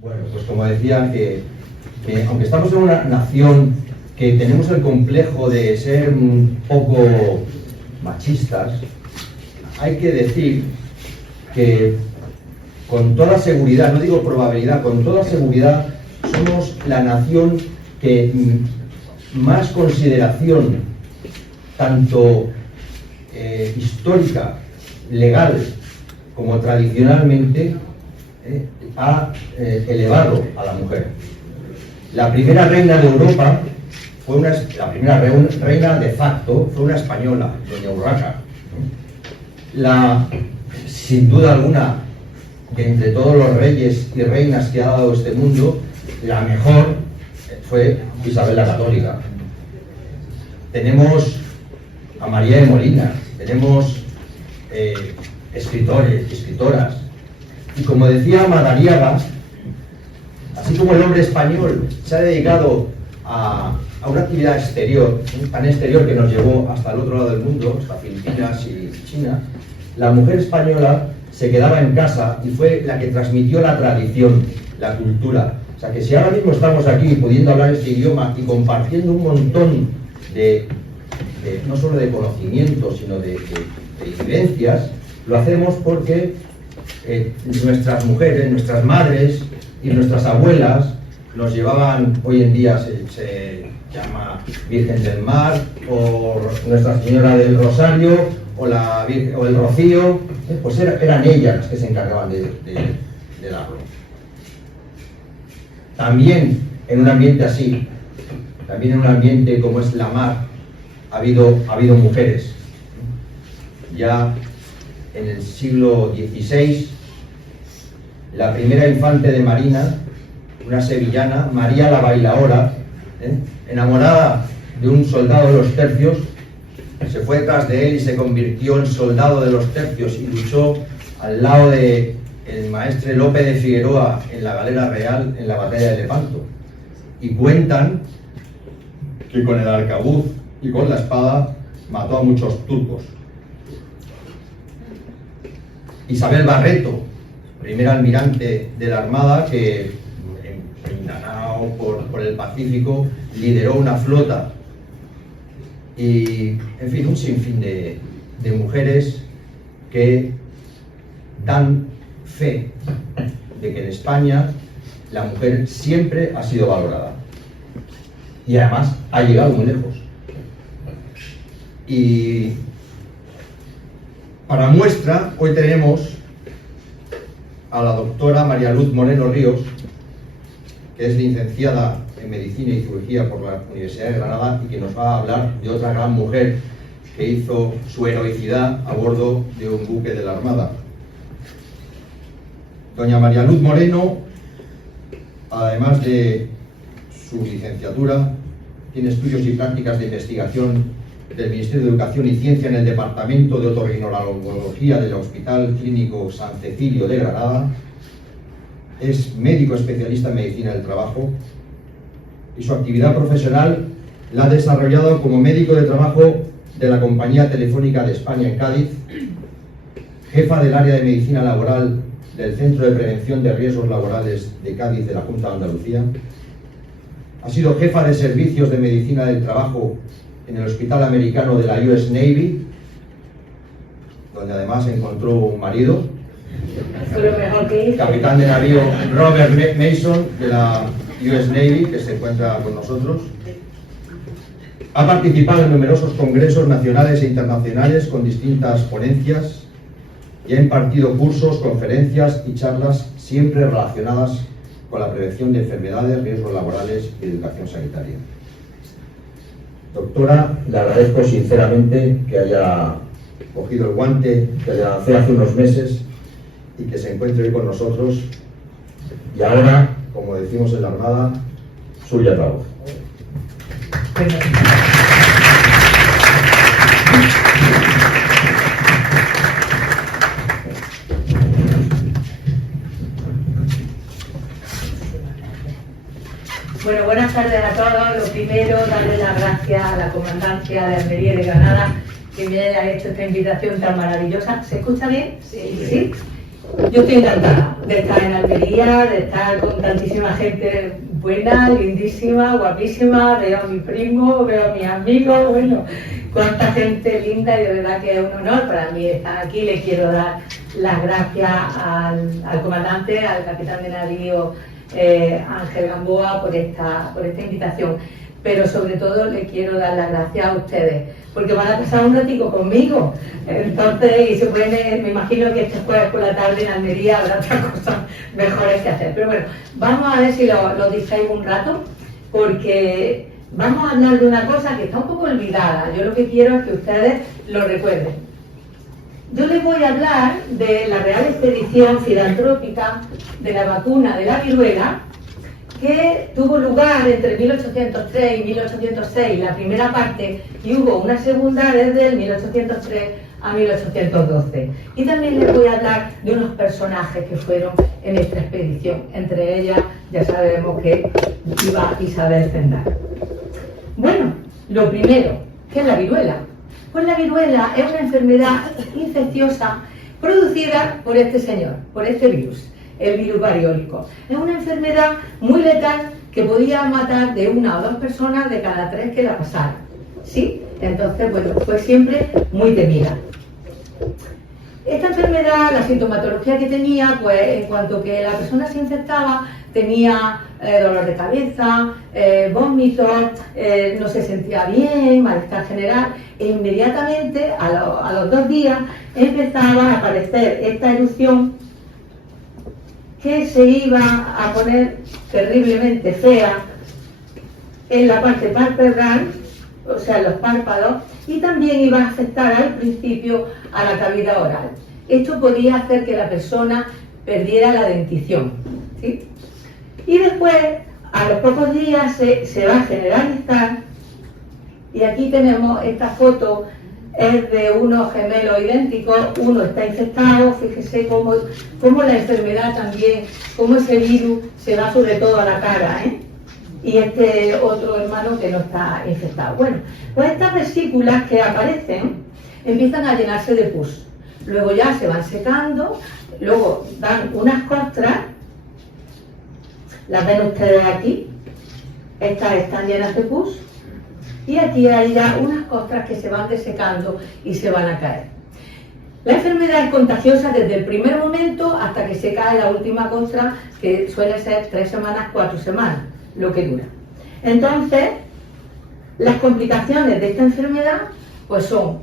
Bueno, pues como decía, que aunque estamos en una nación que tenemos el complejo de ser un poco machistas, hay que decir que con toda seguridad, no digo probabilidad, con toda seguridad somos la nación que más consideración, tanto histórica, legal, como tradicionalmente, ha elevado a la mujer. La primera reina de Europa fue la primera reina de facto fue una española, doña Urraca. Sin duda alguna, que entre todos los reyes y reinas que ha dado este mundo, la mejor fue Isabel la Católica. Tenemos a María de Molina, tenemos escritores, escritoras. Y como decía Madariaga, así como el hombre español se ha dedicado a una actividad exterior, tan exterior que nos llevó hasta el otro lado del mundo, hasta Filipinas y China, la mujer española se quedaba en casa y fue la que transmitió la tradición, la cultura. O sea que si ahora mismo estamos aquí pudiendo hablar este idioma y compartiendo un montón no solo de conocimientos, sino de vivencias, lo hacemos porque nuestras mujeres, nuestras madres y nuestras abuelas nos llevaban, hoy en día se llama Virgen del Mar, o Nuestra Señora del Rosario, o el Rocío, pues eran ellas las que se encargaban de darlo. También en un ambiente así, también en un ambiente como es la mar, ha habido mujeres. Ya en el siglo XVI, la primera infante de Marina, una sevillana, María la Bailaora, enamorada de un soldado de los tercios, se fue tras de él y se convirtió en soldado de los tercios y luchó al lado del maestre Lope de Figueroa en la Galera Real en la batalla de Lepanto. Y cuentan que con el arcabuz y con la espada mató a muchos turcos. Isabel Barreto, primera almirante de la Armada, que enganado por el Pacífico, lideró una flota. Y, en fin, un sinfín de mujeres que dan fe de que en España la mujer siempre ha sido valorada. Y además ha llegado muy lejos. Y para muestra, hoy tenemos a la doctora María Luz Moreno Ríos, que es licenciada en Medicina y Cirugía por la Universidad de Granada y que nos va a hablar de otra gran mujer que hizo su heroicidad a bordo de un buque de la Armada. Doña María Luz Moreno, además de su licenciatura, tiene estudios y prácticas de investigación del Ministerio de Educación y Ciencia en el Departamento de Otorrinolaringología del Hospital Clínico San Cecilio de Granada. Es médico especialista en medicina del trabajo y su actividad profesional la ha desarrollado como médico de trabajo de la Compañía Telefónica de España en Cádiz, jefa del área de medicina laboral del Centro de Prevención de Riesgos Laborales de Cádiz de la Junta de Andalucía. Ha sido jefa de servicios de medicina del trabajo en el Hospital Americano de la US Navy, donde además encontró un marido, capitán de navío Robert Mason de la US Navy, que se encuentra con nosotros. Ha participado en numerosos congresos nacionales e internacionales con distintas ponencias y ha impartido cursos, conferencias y charlas siempre relacionadas con la prevención de enfermedades, riesgos laborales y educación sanitaria. Doctora, le agradezco sinceramente que haya cogido el guante que le lancé hace unos meses y que se encuentre hoy con nosotros. Y ahora, como decimos en la Armada, suya la voz. Bueno, buenas tardes a todos. Lo primero, darle las gracias a la Comandancia de Almería y de Granada que me haya hecho esta invitación tan maravillosa. ¿Se escucha bien? Sí. ¿Sí? Yo estoy encantada. de estar en Almería, de estar con tantísima gente buena, lindísima, guapísima, veo a mi primo, veo a mis amigos, bueno, cuánta gente linda y de verdad que es un honor para mí estar aquí. Le quiero dar las gracias al comandante, al capitán de navío Ángel Gamboa por esta invitación, pero sobre todo le quiero dar las gracias a ustedes porque van a pasar un ratico conmigo, entonces, y se pueden, me imagino que este jueves por la tarde en Almería habrá otras cosas mejores que hacer, pero bueno, vamos a ver si lo distraigo un rato, porque vamos a hablar de una cosa que está un poco olvidada. Yo lo que quiero es que ustedes lo recuerden. Yo les voy a hablar de la Real Expedición Filantrópica de la vacuna de la viruela, que tuvo lugar entre 1803 y 1806, la primera parte, y hubo una segunda desde el 1803 a 1812. Y también les voy a hablar de unos personajes que fueron en esta expedición. Entre ellas, ya sabemos que iba Isabel Zendar. Bueno, lo primero, ¿qué es la viruela? Pues la viruela es una enfermedad infecciosa producida por este señor, por este virus, el virus variólico. Es una enfermedad muy letal que podía matar de 1 o 2 personas de cada 3 que la pasaran. ¿Sí? Entonces, bueno, fue siempre muy temida. Esta enfermedad, la sintomatología que tenía, pues en cuanto que la persona se infectaba, tenía dolor de cabeza, vómitos, no se sentía bien, malestar general, e inmediatamente, a los 2 días, empezaba a aparecer esta erupción que se iba a poner terriblemente fea en la parte palpebral, o sea, en los párpados, y también iba a afectar al principio a la cavidad oral. Esto podía hacer que la persona perdiera la dentición, ¿sí? Y después, a los pocos días, se va a generalizar, y aquí tenemos esta foto, es de unos gemelos idénticos, uno está infectado, fíjese cómo la enfermedad también, cómo ese virus se va sobre todo a la cara, ¿eh? Y este otro hermano que no está infectado. Bueno, pues estas vesículas que aparecen empiezan a llenarse de pus, luego ya se van secando, luego dan unas costras, las ven ustedes aquí, estas están llenas de pus, y aquí hay ya unas costras que se van desecando y se van a caer. La enfermedad es contagiosa desde el primer momento hasta que se cae la última costra, que suele ser 3 semanas, 4 semanas, lo que dura. Entonces, las complicaciones de esta enfermedad, pues son,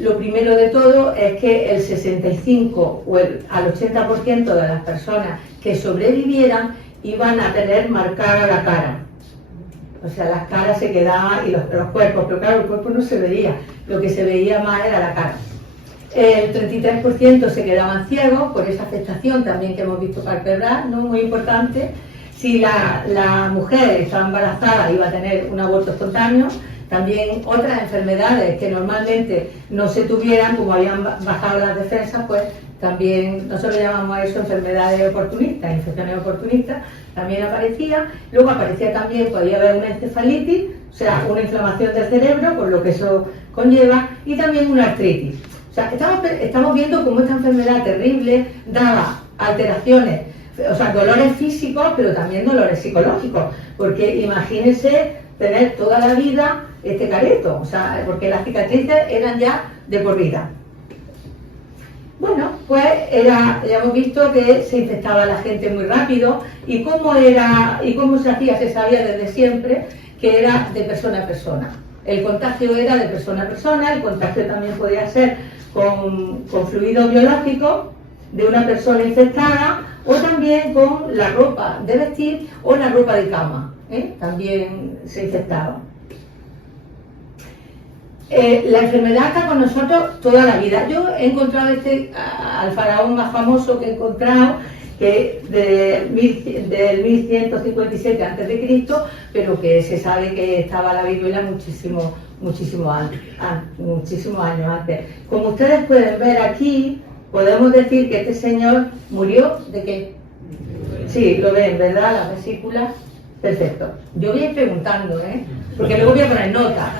lo primero de todo es que el 65 o al 80% de las personas que sobrevivieran iban a tener marcada la cara. O sea, las caras se quedaban y los cuerpos, pero claro, el cuerpo no se veía, lo que se veía más era la cara. El 33% se quedaban ciegos por esa afectación también que hemos visto palpebral, ¿no? Muy importante. Si la mujer estaba embarazada iba a tener un aborto espontáneo. También otras enfermedades que normalmente no se tuvieran, como habían bajado las defensas, pues también nosotros llamamos a eso enfermedades oportunistas, infecciones oportunistas, también aparecía. Luego aparecía también, podía haber una encefalitis, o sea, una inflamación del cerebro, por lo que eso conlleva, y también una artritis. O sea, estamos viendo cómo esta enfermedad terrible daba alteraciones, o sea, dolores físicos, pero también dolores psicológicos, porque imagínense tener toda la vida este careto, o sea, porque las cicatrices eran ya de por vida. Bueno, pues ya hemos visto que se infectaba a la gente muy rápido, y cómo se hacía, se sabía desde siempre que era de persona a persona. El contagio era de persona a persona, el contagio también podía ser con fluido biológico de una persona infectada, o también con la ropa de vestir o la ropa de cama, también se infectaba. La enfermedad está con nosotros toda la vida. Yo he encontrado al faraón más famoso que he encontrado, que del 1157 a.C., pero que se sabe que estaba la viruela muchísimos años antes. Como ustedes pueden ver aquí, podemos decir que este señor murió ¿de qué? Sí, lo ven, ¿verdad? Las vesículas. Perfecto. Yo voy a ir preguntando, porque luego voy a poner notas.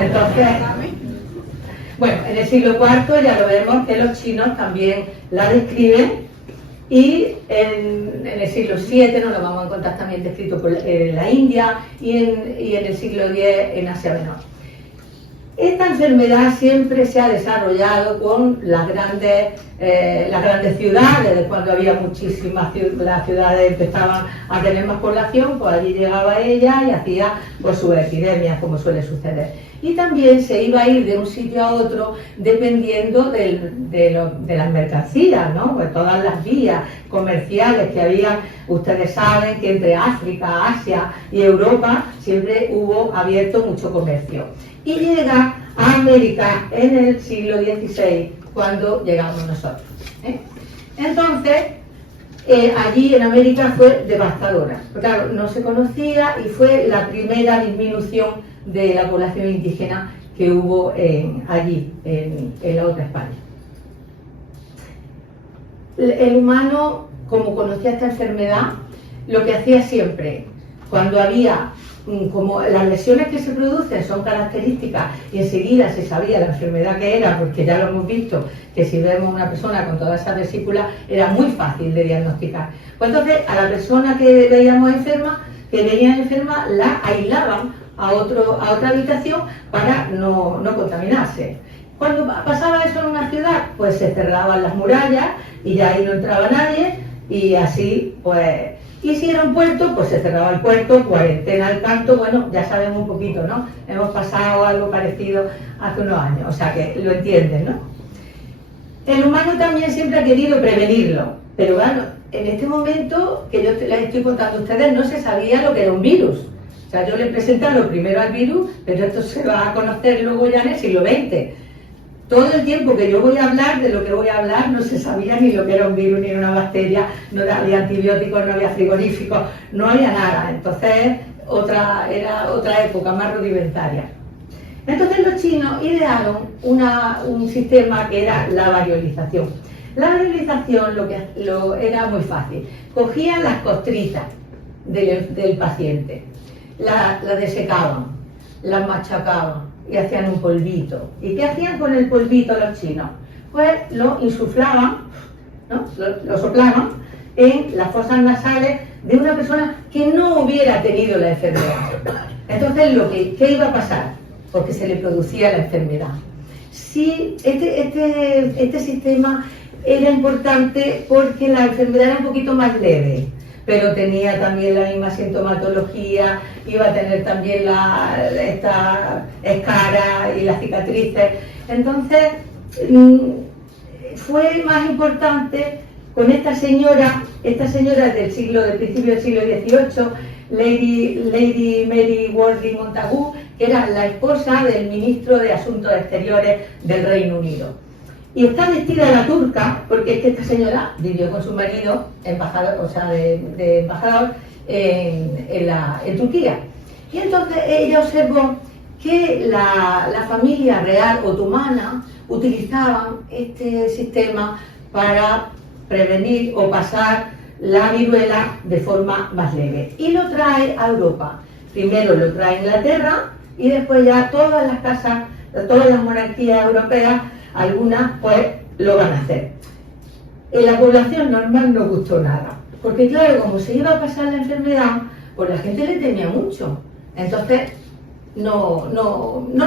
Entonces, bueno, en el siglo IV ya lo vemos que los chinos también la describen Y en el siglo VII nos lo vamos a encontrar también descrito por la India y en el siglo X en Asia Menor. Esta enfermedad siempre se ha desarrollado con las grandes ciudades, de cuando había muchísimas las ciudades empezaban a tener más población, pues allí llegaba ella y hacía pues, sus epidemias, como suele suceder. Y también se iba a ir de un sitio a otro dependiendo de las mercancías, ¿no? Pues todas las vías comerciales que había, ustedes saben que entre África, Asia y Europa siempre hubo abierto mucho comercio. Y llega a América en el siglo XVI, cuando llegamos nosotros. Entonces, allí en América fue devastadora. Claro, no se conocía y fue la primera disminución de la población indígena que hubo allí, en la otra España. El humano, como conocía esta enfermedad, lo que hacía siempre, cuando había, como las lesiones que se producen son características y enseguida se sabía la enfermedad que era, porque ya lo hemos visto, que si vemos una persona con toda esa vesícula era muy fácil de diagnosticar. Pues entonces a la persona que veíamos enferma, que venía enferma, la aislaban a otra habitación para no contaminarse. Cuando pasaba eso en una ciudad, pues se cerraban las murallas y ya ahí no entraba nadie y así pues... Y si era un puerto, pues se cerraba el puerto, cuarentena al canto, bueno, ya sabemos un poquito, ¿no? Hemos pasado algo parecido hace unos años, o sea que lo entienden, ¿no? El humano también siempre ha querido prevenirlo, pero bueno, en este momento que yo les estoy contando a ustedes no se sabía lo que era un virus. O sea, yo les presento lo primero al virus, pero esto se va a conocer luego ya en el siglo XX. Todo el tiempo que yo voy a hablar de lo que voy a hablar no se sabía ni lo que era un virus ni una bacteria, no había antibióticos, no había frigoríficos, no había nada. Entonces era otra época más rudimentaria. Entonces los chinos idearon un sistema que era la variolización. La variolización era muy fácil. Cogían las costritas del paciente, las desecaban, las machacaban y hacían un polvito. ¿Y qué hacían con el polvito los chinos? Pues lo insuflaban, ¿no? Lo soplaban en las fosas nasales de una persona que no hubiera tenido la enfermedad. Entonces, ¿qué iba a pasar? Porque se le producía la enfermedad. Sí, este sistema era importante porque la enfermedad era un poquito más leve, pero tenía también la misma sintomatología, iba a tener también esta escara y las cicatrices. Entonces, fue más importante con esta señora del principio del siglo XVIII, Lady Mary Wortley Montagu, que era la esposa del ministro de Asuntos Exteriores del Reino Unido. Y está vestida a la turca, porque es que esta señora vivió con su marido, embajador, de embajador, en Turquía. Y entonces ella observó que la familia real otomana utilizaban este sistema para prevenir o pasar la viruela de forma más leve. Y lo trae a Europa. Primero lo trae a Inglaterra y después ya todas las casas, todas las monarquías europeas, algunas pues lo van a hacer. En la población normal no gustó nada, porque claro, como se iba a pasar la enfermedad, pues la gente le temía mucho. Entonces no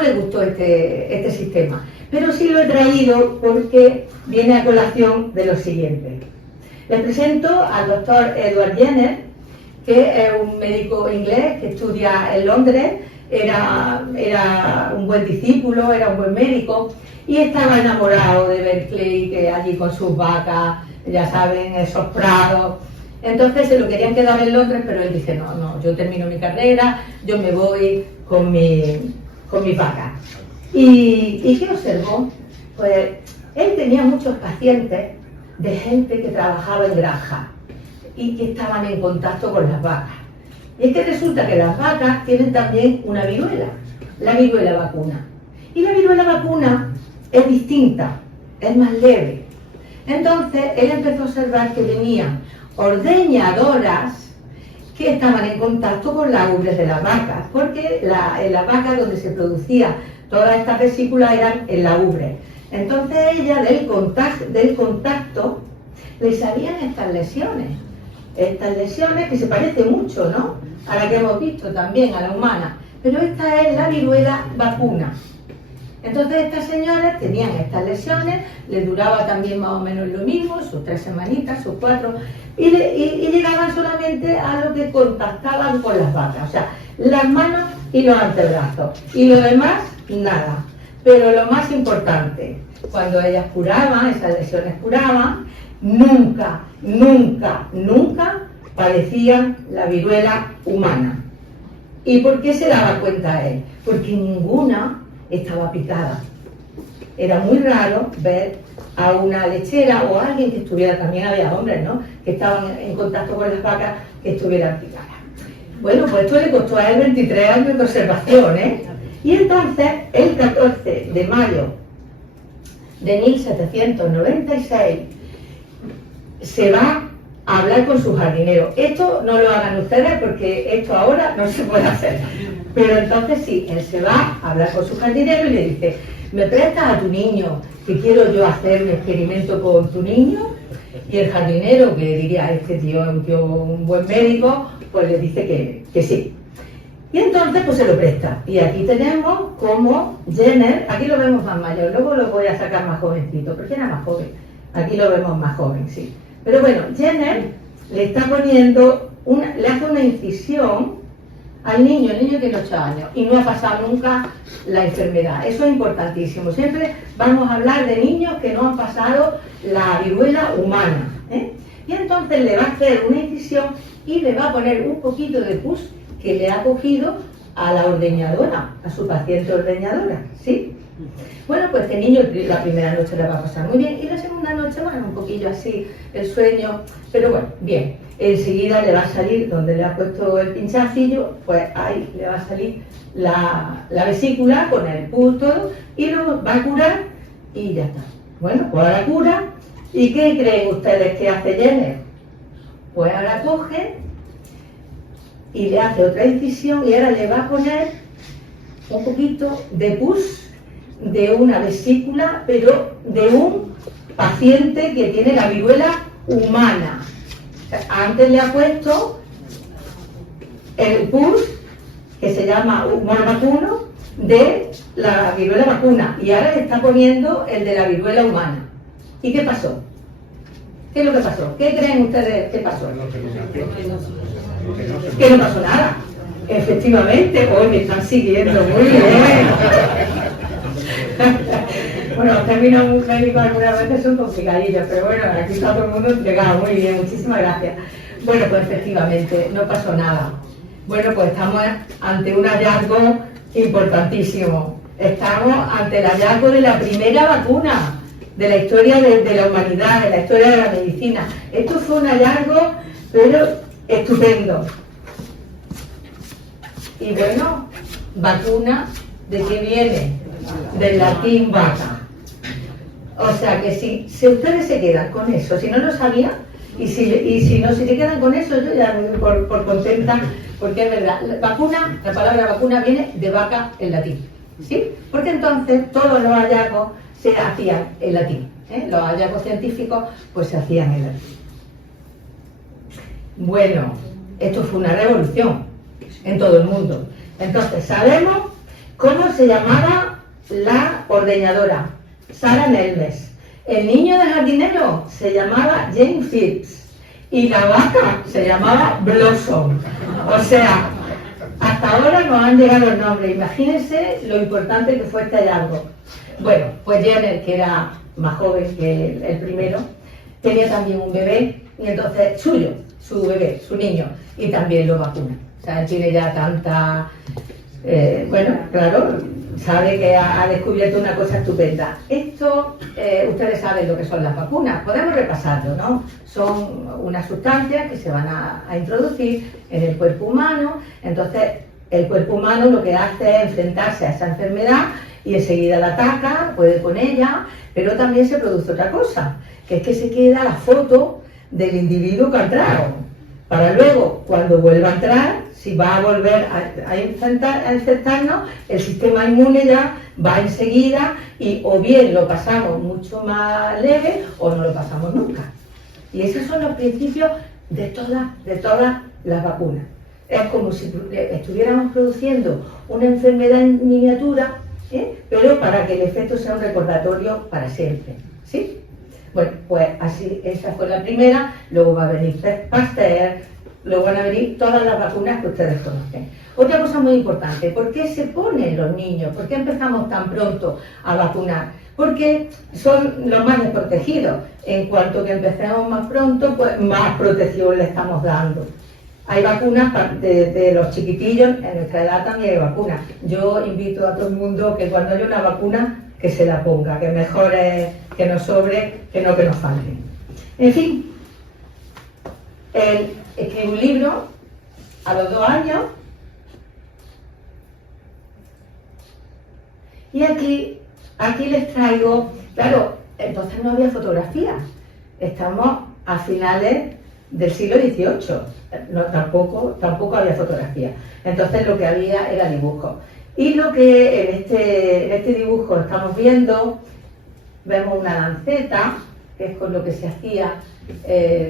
le gustó este sistema. Pero sí lo he traído porque viene a colación de lo siguiente. Les presento al doctor Edward Jenner, que es un médico inglés que estudia en Londres, era un buen discípulo, era un buen médico, y estaba enamorado de Berkeley, que allí con sus vacas, ya saben, esos prados. Entonces se lo querían quedar en Londres, pero él dice, no, yo termino mi carrera, yo me voy con mi vaca. ¿Y qué observó? Pues él tenía muchos pacientes de gente que trabajaba en granja y que estaban en contacto con las vacas. Y es que resulta que las vacas tienen también una viruela, la viruela vacuna. Y la viruela vacuna es distinta, es más leve. Entonces él empezó a observar que venían ordeñadoras que estaban en contacto con las ubres de las vacas, porque en las vacas donde se producía todas estas vesículas eran en la ubre. Entonces ella del contacto le salían estas lesiones que se parecen mucho, ¿no?, a la que hemos visto también, a la humana, pero esta es la viruela vacuna. Entonces estas señoras tenían estas lesiones, les duraba también más o menos lo mismo, sus 3 semanitas, sus 4, y llegaban solamente a lo que contactaban con las vacas, o sea, las manos y los antebrazos, y lo demás, nada. Pero lo más importante, cuando ellas curaban, esas lesiones curaban, nunca padecían la viruela humana. ¿Y por qué se daba cuenta él? Porque ninguna estaba picada. Era muy raro ver a una lechera o a alguien que estuviera, también había hombres, ¿no?, que estaban en contacto con las vacas, que estuvieran picadas. Bueno, pues esto le costó a él 23 años de observación, ¿eh? Y entonces, el 14 de mayo de 1796, se va a hablar con su jardinero. Esto no lo hagan ustedes porque esto ahora no se puede hacer. Pero entonces sí, él se va a hablar con su jardinero y le dice: ¿me prestas a tu niño, que quiero yo hacer un experimento con tu niño? Y el jardinero, que diría, este tío es un buen médico, pues le dice que sí. Y entonces pues se lo presta. Y aquí tenemos como Jenner, aquí lo vemos más mayor, luego lo voy a sacar más jovencito, porque era más joven. Aquí lo vemos más joven, sí. Pero bueno, Jenner le está poniendo, le hace una incisión al niño, el niño tiene 8 años, y no ha pasado nunca la enfermedad. Eso es importantísimo. Siempre vamos a hablar de niños que no han pasado la viruela humana, ¿eh? Y entonces le va a hacer una incisión y le va a poner un poquito de pus que le ha cogido a la ordeñadora, a su paciente ordeñadora, ¿sí? Bueno, pues este niño la primera noche le va a pasar muy bien y la segunda noche, bueno, un poquillo así, el sueño, pero bueno, bien. Enseguida le va a salir, donde le ha puesto el pinchacillo, pues ahí le va a salir la vesícula con el pus, todo, y lo va a curar y ya está. Bueno, pues ahora cura, ¿y qué creen ustedes que hace Jenner? Pues ahora coge y le hace otra incisión y ahora le va a poner un poquito de pus de una vesícula, pero de un paciente que tiene la viruela humana. Antes le ha puesto el pus, que se llama humor vacuno, de la viruela vacuna, y ahora le está poniendo el de la viruela humana. ¿Y qué pasó? ¿Qué es lo que pasó? ¿Qué creen ustedes que pasó? Que no pasó nada. Efectivamente, hoy me están siguiendo muy bien. Bueno, los términos médicos algunas veces son complicadillos, pero bueno, aquí está todo el mundo entregado. Muy bien, muchísimas gracias. Bueno, pues efectivamente, no pasó nada. Bueno, pues estamos ante un hallazgo importantísimo. Estamos ante el hallazgo de la primera vacuna de la historia de la humanidad, de la historia de la medicina. Esto fue un hallazgo, pero estupendo. Y bueno, vacuna, ¿de qué viene? Del latín vaca. O sea que si ustedes se quedan con eso, si no lo sabían, y si no se quedan con eso, yo ya me doy por contenta, porque es verdad, la palabra vacuna viene de vaca en latín, ¿sí? Porque entonces todos los hallazgos se hacían en latín, ¿eh? Los hallazgos científicos pues se hacían en latín. Bueno, esto fue una revolución en todo el mundo. Entonces sabemos cómo se llamaba la ordeñadora, Sarah Nelmes. El niño del jardinero se llamaba Jane Phipps y la vaca se llamaba Blossom. O sea, hasta ahora nos han llegado los nombres. Imagínense lo importante que fue este hallazgo. Bueno, pues Jenner, que era más joven que el primero, tenía también un bebé, y entonces su bebé, su niño, y también lo vacuna. O sea, tiene ya tanta... bueno, claro, sabe que ha descubierto una cosa estupenda. Esto, ustedes saben lo que son las vacunas, podemos repasarlo, ¿no? Son unas sustancias que se van a introducir en el cuerpo humano, entonces el cuerpo humano lo que hace es enfrentarse a esa enfermedad y enseguida la ataca, puede con ella, pero también se produce otra cosa, que es que se queda la foto del individuo que ha entrado, para luego, cuando vuelva a entrar, si va a volver a infectarnos, el sistema inmune ya va enseguida y o bien lo pasamos mucho más leve o no lo pasamos nunca. Y esos son los principios de todas las vacunas. Es como si estuviéramos produciendo una enfermedad en miniatura, pero para que el efecto sea un recordatorio para siempre, ¿sí? Bueno, pues así, esa fue la primera, luego va a venir Pasteur, luego van a venir todas las vacunas que ustedes conocen. Otra cosa muy importante, ¿por qué se ponen los niños? ¿Por qué empezamos tan pronto a vacunar? Porque son los más desprotegidos. En cuanto que empecemos más pronto, pues más protección le estamos dando. Hay vacunas de los chiquitillos, en nuestra edad también hay vacunas. Yo invito a todo el mundo que cuando haya una vacuna, que se la ponga, que mejor es que nos sobre, que no que nos falte. En fin, él escribe un libro a los 2 años y aquí les traigo, claro, entonces no había fotografías, estamos a finales del siglo XVIII, tampoco había fotografía, entonces lo que había era dibujo. Y lo que en este dibujo estamos viendo, vemos una lanceta, que es con lo que se hacía,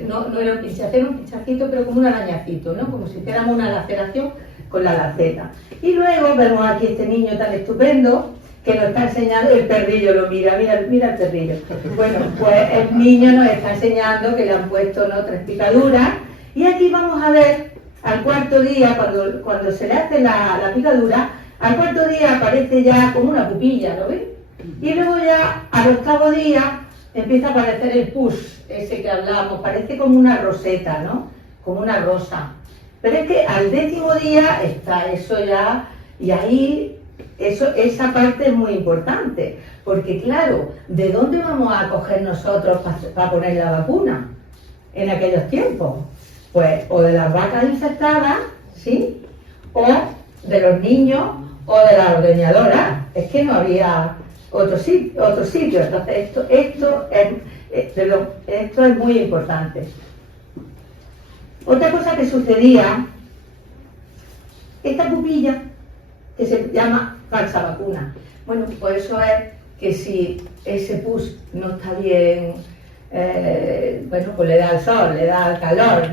no era un pinchacito, pero como un arañacito, ¿no? Como si hiciéramos una laceración con la lanceta. Y luego vemos aquí este niño tan estupendo, que nos está enseñando, el perrillo lo mira el perrillo. Bueno, pues el niño nos está enseñando que le han puesto, ¿no?, 3 picaduras, y aquí vamos a ver, al 4.º día, cuando se le hace la picadura, al 4.º día aparece ya como una pupilla, ¿lo ven? Y luego ya al 8.º día empieza a aparecer el pus, ese que hablamos, parece como una roseta, ¿no? Como una rosa. Pero es que al 10.º día está eso ya, y ahí esa parte es muy importante, porque claro, ¿de dónde vamos a coger nosotros para poner la vacuna en aquellos tiempos? Pues o de las vacas infectadas, ¿sí?, o de los niños, o de las ordeñadoras. Es que no había otro sitio. Entonces esto es muy importante. Otra cosa que sucedía, esta pupilla que se llama falsa vacuna. Bueno, pues eso es que si ese pus no está bien, bueno, pues le da el sol, le da el calor,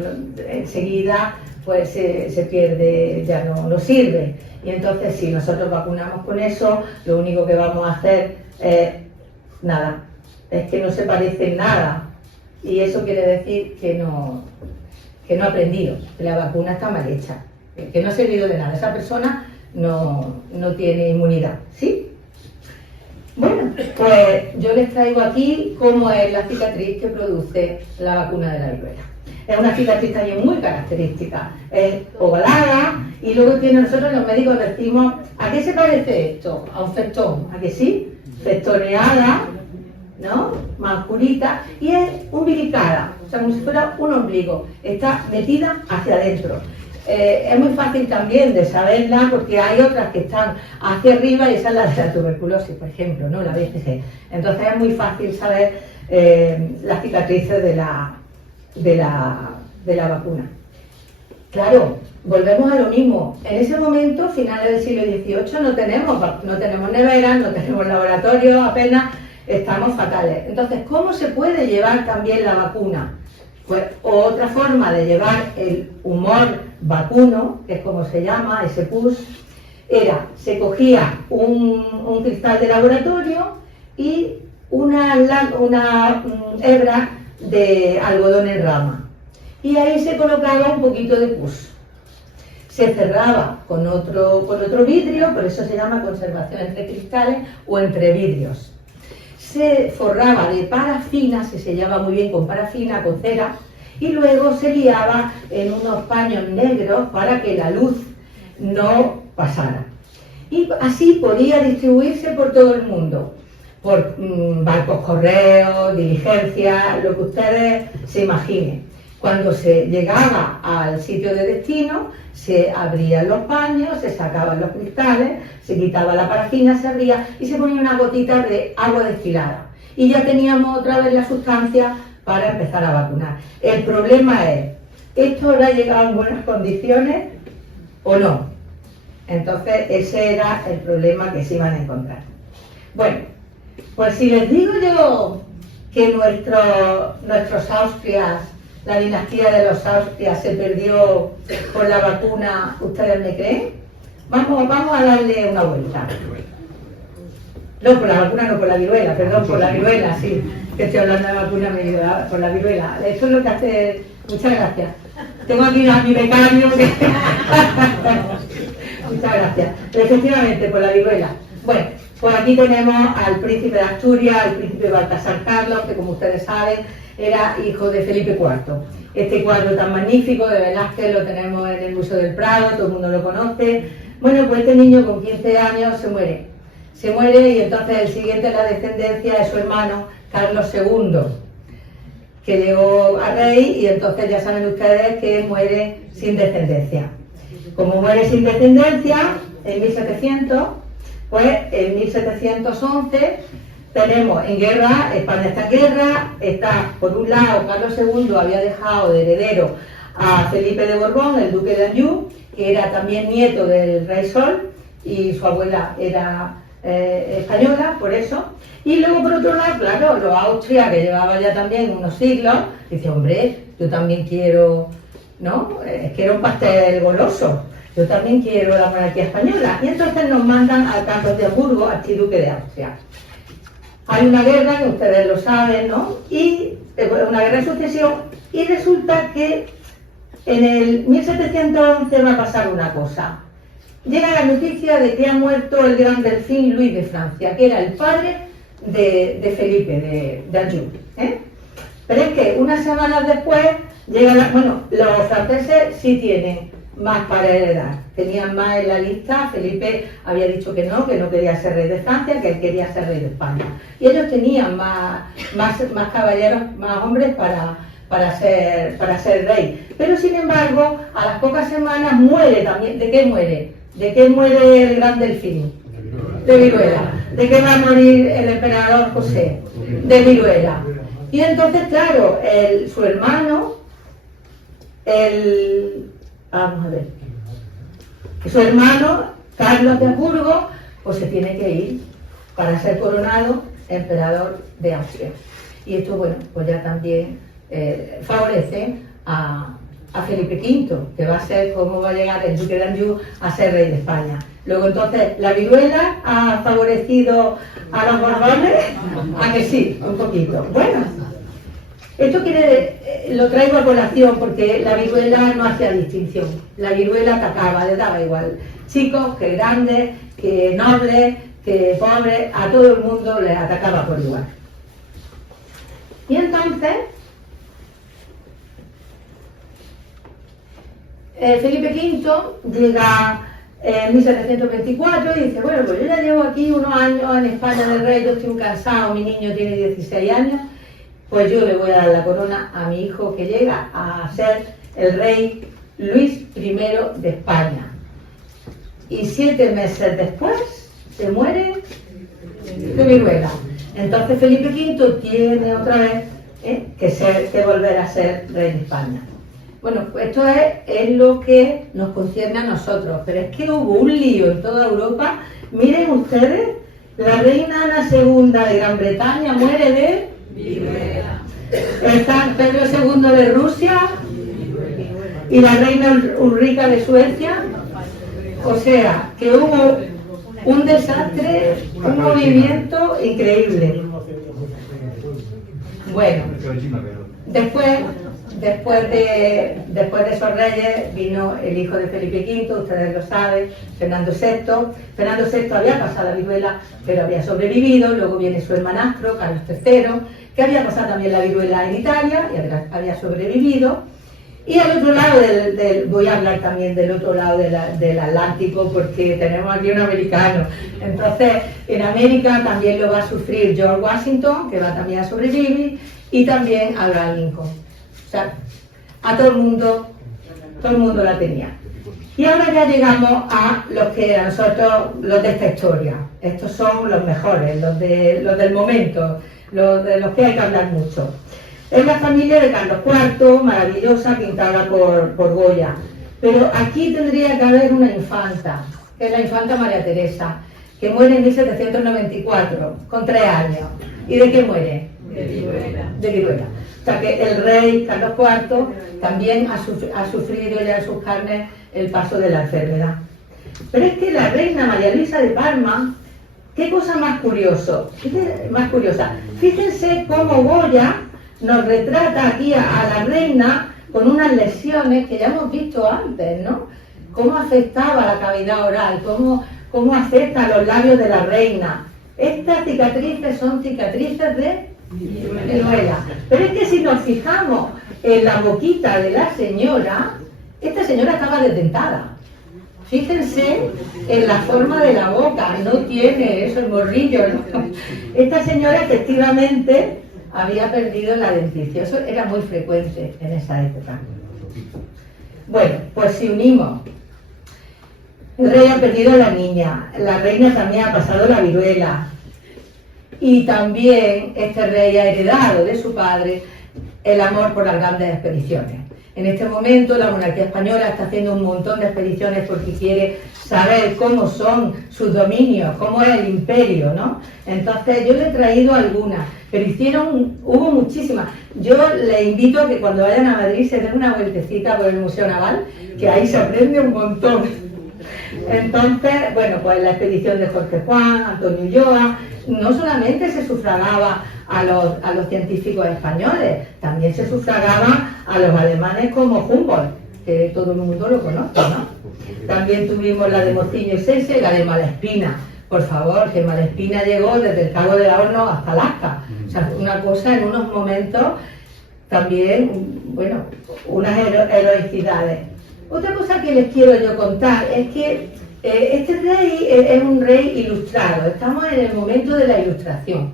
enseguida pues se pierde, ya no sirve. Y entonces si nosotros vacunamos con eso, lo único que vamos a hacer es nada, es que no se parece en nada. Y eso quiere decir que no ha aprendido, que la vacuna está mal hecha, que no ha servido de nada. Esa persona no tiene inmunidad, ¿sí? Bueno, pues yo les traigo aquí cómo es la cicatriz que produce la vacuna de la viruela. Es una cicatriz también muy característica, es ovalada, y luego nosotros los médicos decimos, ¿a qué se parece esto? A un festón, ¿a que sí? Festoneada, ¿no?, más oscurita, y es umbilicada, o sea, como si fuera un ombligo, está metida hacia adentro. Es muy fácil también de saberla porque hay otras que están hacia arriba, y esa es la de la tuberculosis, por ejemplo, ¿no?, la BCG. Entonces es muy fácil saber las cicatrices de la vacuna. Claro, volvemos a lo mismo. En ese momento, finales del siglo XVIII, no tenemos neveras, no tenemos laboratorios, apenas, estamos fatales. Entonces, ¿cómo se puede llevar también la vacuna? Pues otra forma de llevar el humor vacuno, que es como se llama, ese pus, era, se cogía un cristal de laboratorio y una hebra de algodón en rama, y ahí se colocaba un poquito de pus. Se cerraba con otro vidrio, por eso se llama conservación entre cristales o entre vidrios. Se forraba de parafina, se sellaba muy bien con parafina, con cera, y luego se liaba en unos paños negros para que la luz no pasara. Y así podía distribuirse por todo el mundo, por barcos, correos, diligencias, lo que ustedes se imaginen. Cuando se llegaba al sitio de destino, se abrían los paños, se sacaban los cristales, se quitaba la parafina, se abría y se ponía una gotita de agua destilada. Y ya teníamos otra vez la sustancia para empezar a vacunar. El problema es, ¿esto habrá llegado en buenas condiciones o no? Entonces ese era el problema que se iban a encontrar. Bueno, pues si les digo yo que nuestros Austrias, la dinastía de los Austrias se perdió por la vacuna, ¿ustedes me creen? Vamos a darle una vuelta. No, por la vacuna, no por la viruela, perdón, por la viruela, sí. Que estoy hablando de vacuna, me ayuda por la viruela. Eso es lo que hace. Muchas gracias. Tengo aquí a mi becario que... Muchas gracias. Pero efectivamente, por la viruela. Bueno, pues aquí tenemos al príncipe de Asturias, al príncipe Baltasar Carlos, que como ustedes saben, era hijo de Felipe IV. Este cuadro tan magnífico de Velázquez lo tenemos en el Museo del Prado, todo el mundo lo conoce. Bueno, pues este niño con 15 años se muere. Se muere y entonces el siguiente en la descendencia es su hermano Carlos II, que llegó a rey y entonces ya saben ustedes que muere sin descendencia. Como muere sin descendencia, en 1700, pues en 1711 tenemos en guerra, España está en guerra, está por un lado Carlos II había dejado de heredero a Felipe de Borbón, el duque de Anjou, que era también nieto del rey Sol, y su abuela era española, por eso. Y luego por otro lado, claro, los Austria, que llevaba ya también unos siglos, dice, hombre, yo también quiero, ¿no? Es que era un pastel goloso, yo también quiero la monarquía española. Y entonces nos mandan a Carlos de Hamburgo, archiduque de Austria. Hay una guerra, que ustedes lo saben, ¿no? Y una guerra de sucesión, y resulta que en el 1711 va a pasar una cosa. Llega la noticia de que ha muerto el gran delfín Luis de Francia, que era el padre de Felipe de Anjou. Pero es que unas semanas después bueno, los franceses sí tienen más para heredar, tenían más en la lista. Felipe había dicho que no quería ser rey de Francia, que él quería ser rey de España. Y ellos tenían más caballeros, más hombres para ser rey. Pero sin embargo, a las pocas semanas muere también. ¿De qué muere? ¿De qué muere el gran delfín? De viruela. ¿De qué va a morir el emperador José? De viruela. Y entonces, claro, su hermano, vamos a ver, su hermano, Carlos de Hamburgo, pues se tiene que ir para ser coronado emperador de Austria. Y esto, bueno, pues ya también favorece a Felipe V, que va a ser cómo va a llegar el duque de Anjou a ser rey de España. Luego entonces, ¿la viruela ha favorecido a los Borbones? ¿A que sí? Un poquito. Bueno, esto lo traigo a colación porque la viruela no hacía distinción. La viruela atacaba, le daba igual. Chicos, que grandes, que nobles, que pobres, a todo el mundo les atacaba por igual. Y entonces, Felipe V llega en 1724 y dice, bueno, pues yo ya llevo aquí unos años en España del rey, yo estoy un cansado, mi niño tiene 16 años, pues yo le voy a dar la corona a mi hijo que llega a ser el rey Luis I de España. Y 7 meses después se muere de viruela. Entonces Felipe V tiene otra vez que volver a ser rey de España. Bueno, pues esto es lo que nos concierne a nosotros, pero es que hubo un lío en toda Europa. Miren ustedes, la reina Ana II de Gran Bretaña muere de viruela. Está Pedro II de Rusia y la reina Ulrica de Suecia. O sea, que hubo un desastre, un movimiento increíble. Bueno, después de esos reyes vino el hijo de Felipe V, ustedes lo saben, Fernando VI. Fernando VI había pasado la viruela, pero había sobrevivido. Luego viene su hermanastro, Carlos III, que había pasado también la viruela en Italia y había sobrevivido. Y al otro lado voy a hablar también del otro lado del Atlántico, porque tenemos aquí un americano. Entonces, en América también lo va a sufrir George Washington, que va también a sobrevivir, y también Abraham Lincoln. O sea, a todo el mundo la tenía. Y ahora ya llegamos a los que a nosotros, los de esta historia. Estos son los mejores, los del momento, de los que hay que hablar mucho. Es la familia de Carlos IV, maravillosa, pintada por Goya. Pero aquí tendría que haber una infanta, que es la infanta María Teresa, que muere en 1794, con 3 años. ¿Y de qué muere? De viruela. O sea que el rey Carlos IV también ha sufrido ya en sus carnes el paso de la enfermedad. Pero es que la reina María Luisa de Parma, qué cosa más curiosa. Fíjense cómo Goya nos retrata aquí a la reina con unas lesiones que ya hemos visto antes, ¿no? Cómo afectaba la cavidad oral, cómo afecta a los labios de la reina. Estas cicatrices son cicatrices de viruela. Pero es que si nos fijamos en la boquita de la señora, esta señora estaba desdentada. Fíjense en la forma de la boca, no tiene esos morrillos, ¿no? Esta señora efectivamente había perdido la dentición, eso era muy frecuente en esa época. Bueno, pues si unimos, el rey ha perdido a la niña, la reina también ha pasado la viruela, y también este rey ha heredado de su padre el amor por las grandes expediciones. En este momento la monarquía española está haciendo un montón de expediciones porque quiere saber cómo son sus dominios, cómo es el imperio, ¿no? Entonces yo le he traído algunas, pero hubo muchísimas. Yo les invito a que cuando vayan a Madrid se den una vueltecita por el Museo Naval, que ahí se aprende un montón. Entonces, bueno, pues la expedición de Jorge Juan, Antonio Ulloa, no solamente se sufragaba a los científicos españoles, también se sufragaba a los alemanes como Humboldt, que todo el mundo lo conoce, ¿no? También tuvimos la de Mociño y Sese y la de Malespina. Por favor, que Malespina llegó desde el Cabo de la Horno hasta Alaska. O sea, una cosa en unos momentos también, bueno, unas heroicidades. Otra cosa que les quiero yo contar es que este rey es un rey ilustrado. Estamos en el momento de la ilustración.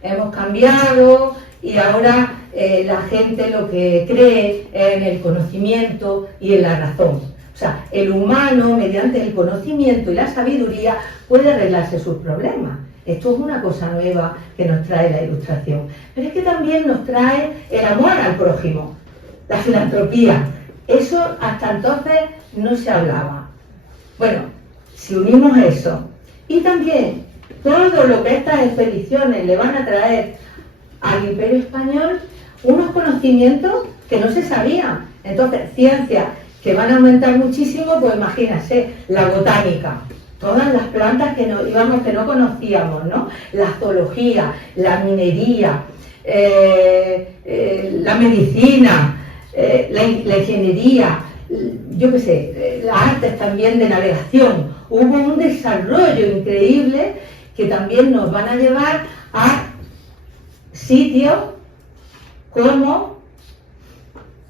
Hemos cambiado y ahora la gente lo que cree es en el conocimiento y en la razón. O sea, el humano, mediante el conocimiento y la sabiduría, puede arreglarse sus problemas. Esto es una cosa nueva que nos trae la ilustración. Pero es que también nos trae el amor al prójimo, la filantropía. Eso hasta entonces no se hablaba. Bueno, si unimos eso y también todo lo que estas expediciones le van a traer al Imperio Español, unos conocimientos que no se sabían. Entonces, ciencias que van a aumentar muchísimo, pues imagínense, la botánica, todas las plantas que no conocíamos, ¿no? La zoología, la minería, la medicina, la ingeniería, yo qué sé, las artes también de navegación. Hubo un desarrollo increíble que también nos van a llevar a sitios como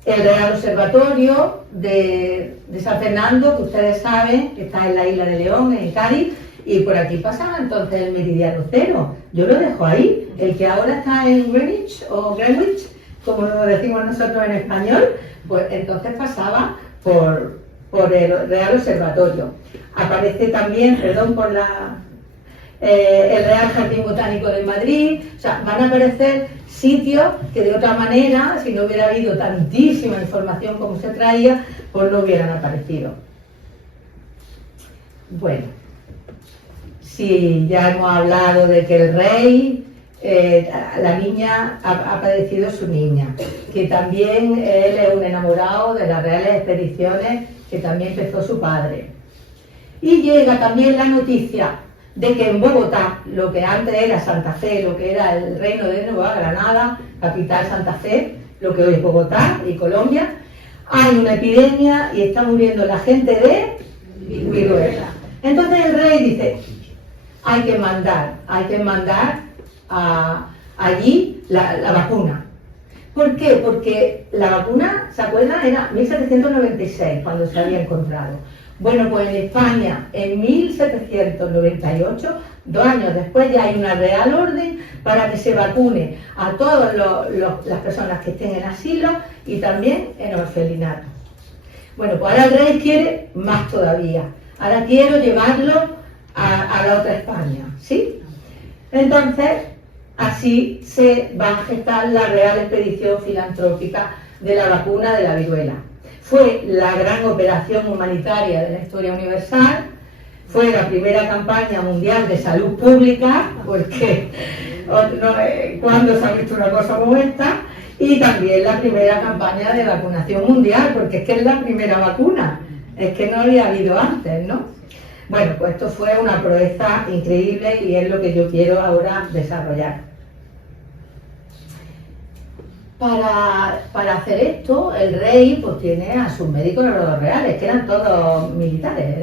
el Real Observatorio de San Fernando, que ustedes saben que está en la isla de León, en Cádiz, y por aquí pasaba entonces el meridiano cero. Yo lo dejo ahí, el que ahora está en Greenwich, o Greenwich, como lo decimos nosotros en español, pues entonces pasaba por el Real Observatorio. Aparece también, perdón por el Real Jardín Botánico de Madrid. O sea, van a aparecer sitios que de otra manera, si no hubiera habido tantísima información como se traía, pues no hubieran aparecido. Bueno, sí, ya hemos hablado de que el rey, la niña, ha padecido su niña, que también él es un enamorado de las reales expediciones que también empezó su padre. Y llega también la noticia de que en Bogotá, lo que antes era Santa Fe, lo que era el reino de Nueva Granada, capital Santa Fe, lo que hoy es Bogotá y Colombia, hay una epidemia y está muriendo la gente de viruela. Entonces el rey dice, hay que mandar allí la vacuna. ¿Por qué? Porque la vacuna, ¿se acuerdan? Era 1796 cuando se había encontrado. Bueno, pues en España, en 1798, 2 años después, ya hay una real orden para que se vacune a todas las personas que estén en asilo y también en orfelinato. Bueno, pues ahora el rey quiere más todavía. Ahora quiero llevarlo a la otra España, ¿sí? Entonces, así se va a gestar la Real Expedición Filantrópica de la vacuna de la viruela. Fue la gran operación humanitaria de la historia universal, fue la primera campaña mundial de salud pública, porque ¿Cuándo se ha visto una cosa como esta? Y también la primera campaña de vacunación mundial, porque es que es la primera vacuna, es que no había habido antes, ¿no? Bueno, pues esto fue una proeza increíble y es lo que yo quiero ahora desarrollar. Para hacer esto, el rey pues tiene a sus médicos los reales, que eran todos militares,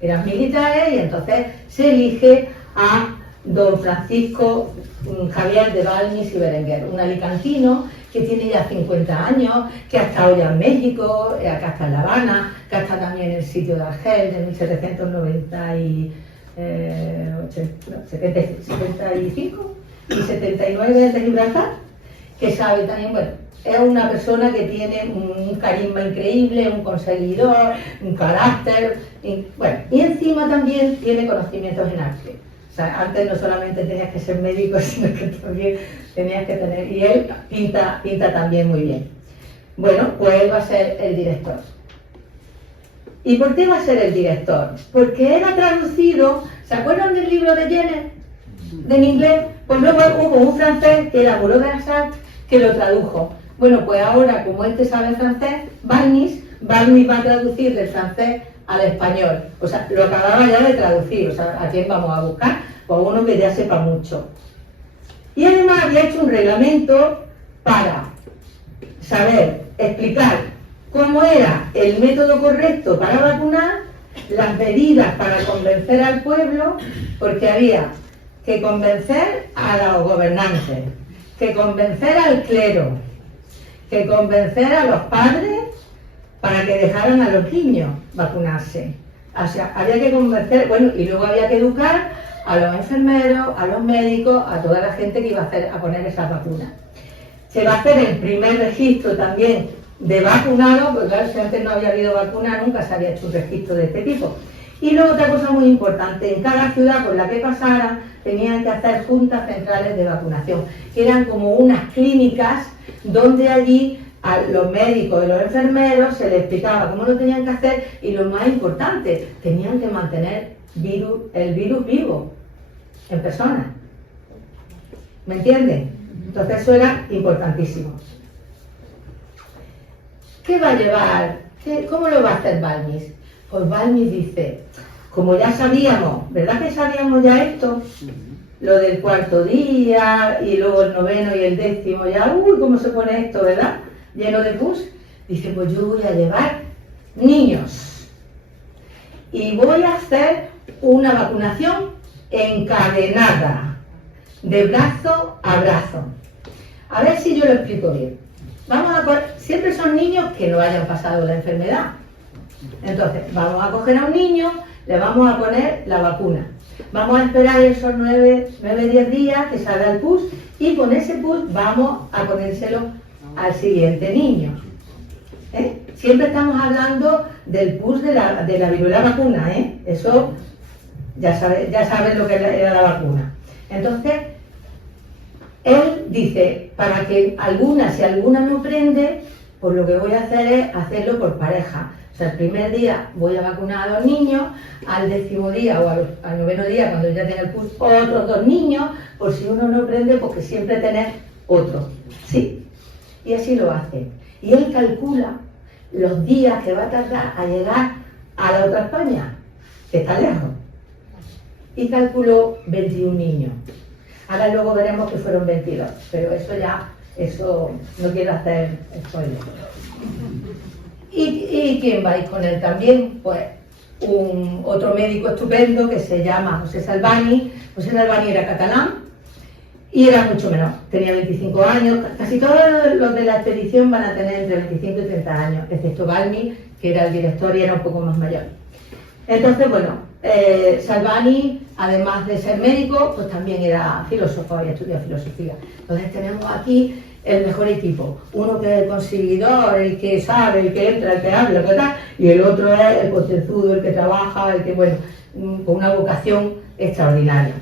eran militares, y entonces se elige a don Francisco Javier de Balmis y Berenguer, un alicantino que tiene ya 50 años, que ha estado ya en México, que ha estado en La Habana, que ha estado también en el sitio de Argel de 1775 y 79 de Gibraltar, que sabe también, bueno, es una persona que tiene un carisma increíble, un conseguidor, un carácter, y encima también tiene conocimientos en arte. O sea, antes no solamente tenías que ser médico, sino que también tenías que tener, y él pinta también muy bien. Bueno, pues él va a ser el director. ¿Y por qué va a ser el director? Porque él ha traducido, ¿se acuerdan del libro de Jenner? En inglés, pues luego hubo un francés que era Moreau de Assad, que lo tradujo. Bueno, pues ahora, como este sabe francés, Balmis va a traducir del francés al español. O sea, lo acababa ya de traducir. O sea, ¿a quién vamos a buscar? Pues uno que ya sepa mucho. Y además había hecho un reglamento para saber explicar cómo era el método correcto para vacunar, las medidas para convencer al pueblo, porque había que convencer a los gobernantes, que convencer al clero, que convencer a los padres para que dejaran a los niños vacunarse. O sea, había que convencer, bueno, y luego había que educar a los enfermeros, a los médicos, a toda la gente que iba a poner esas vacunas. Se va a hacer el primer registro también de vacunados, porque claro, si antes no había habido vacuna, nunca se había hecho un registro de este tipo. Y luego otra cosa muy importante, en cada ciudad por la que pasara tenían que hacer juntas centrales de vacunación, que eran como unas clínicas donde allí a los médicos y los enfermeros se les explicaba cómo lo tenían que hacer, y lo más importante, tenían que mantener el virus vivo en personas. ¿Me entienden? Entonces eso era importantísimo. ¿Qué va a llevar? ¿Cómo lo va a hacer Balmis? Pues Balmis dice, como ya sabíamos, ¿verdad que sabíamos ya esto? Lo del cuarto día, y luego el noveno y el décimo, ya, ¿cómo se pone esto, verdad? Lleno de pus. Dice, pues yo voy a llevar niños. Y voy a hacer una vacunación encadenada, de brazo a brazo. A ver si yo lo explico bien. Siempre son niños que no hayan pasado la enfermedad. Entonces, vamos a coger a un niño, le vamos a poner la vacuna. Vamos a esperar esos 9-10 días que salga el pus, y con ese pus vamos a ponérselo al siguiente niño. Siempre estamos hablando del pus de la viruela vacuna, eso ya sabes lo que era la vacuna. Entonces, él dice, para que si alguna no prende, pues lo que voy a hacer es hacerlo por pareja. O sea, el primer día voy a vacunar a 2 niños, al 10.º día o al 9.º día, cuando ya tenga el pus, otros 2 niños, por si uno no prende, porque siempre tener otro. Sí, y así lo hace. Y él calcula los días que va a tardar a llegar a la otra España, que está lejos. Y calculó 21 niños. Ahora luego veremos que fueron 22, pero eso no quiero hacer spoiler. ¿Y quién va a ir con él también? Pues otro médico estupendo que se llama José Salvani. José Salvani era catalán y era mucho menor, tenía 25 años. Casi todos los de la expedición van a tener entre 25 y 30 años, excepto Balmis, que era el director y era un poco más mayor. Entonces, bueno, Salvani, además de ser médico, pues también era filósofo y estudió filosofía. Entonces tenemos aquí el mejor equipo. Uno que es el conseguidor, el que sabe, el que entra, el que habla, el que tal, y el otro es el concienzudo, el que trabaja, el que, bueno, con una vocación extraordinaria.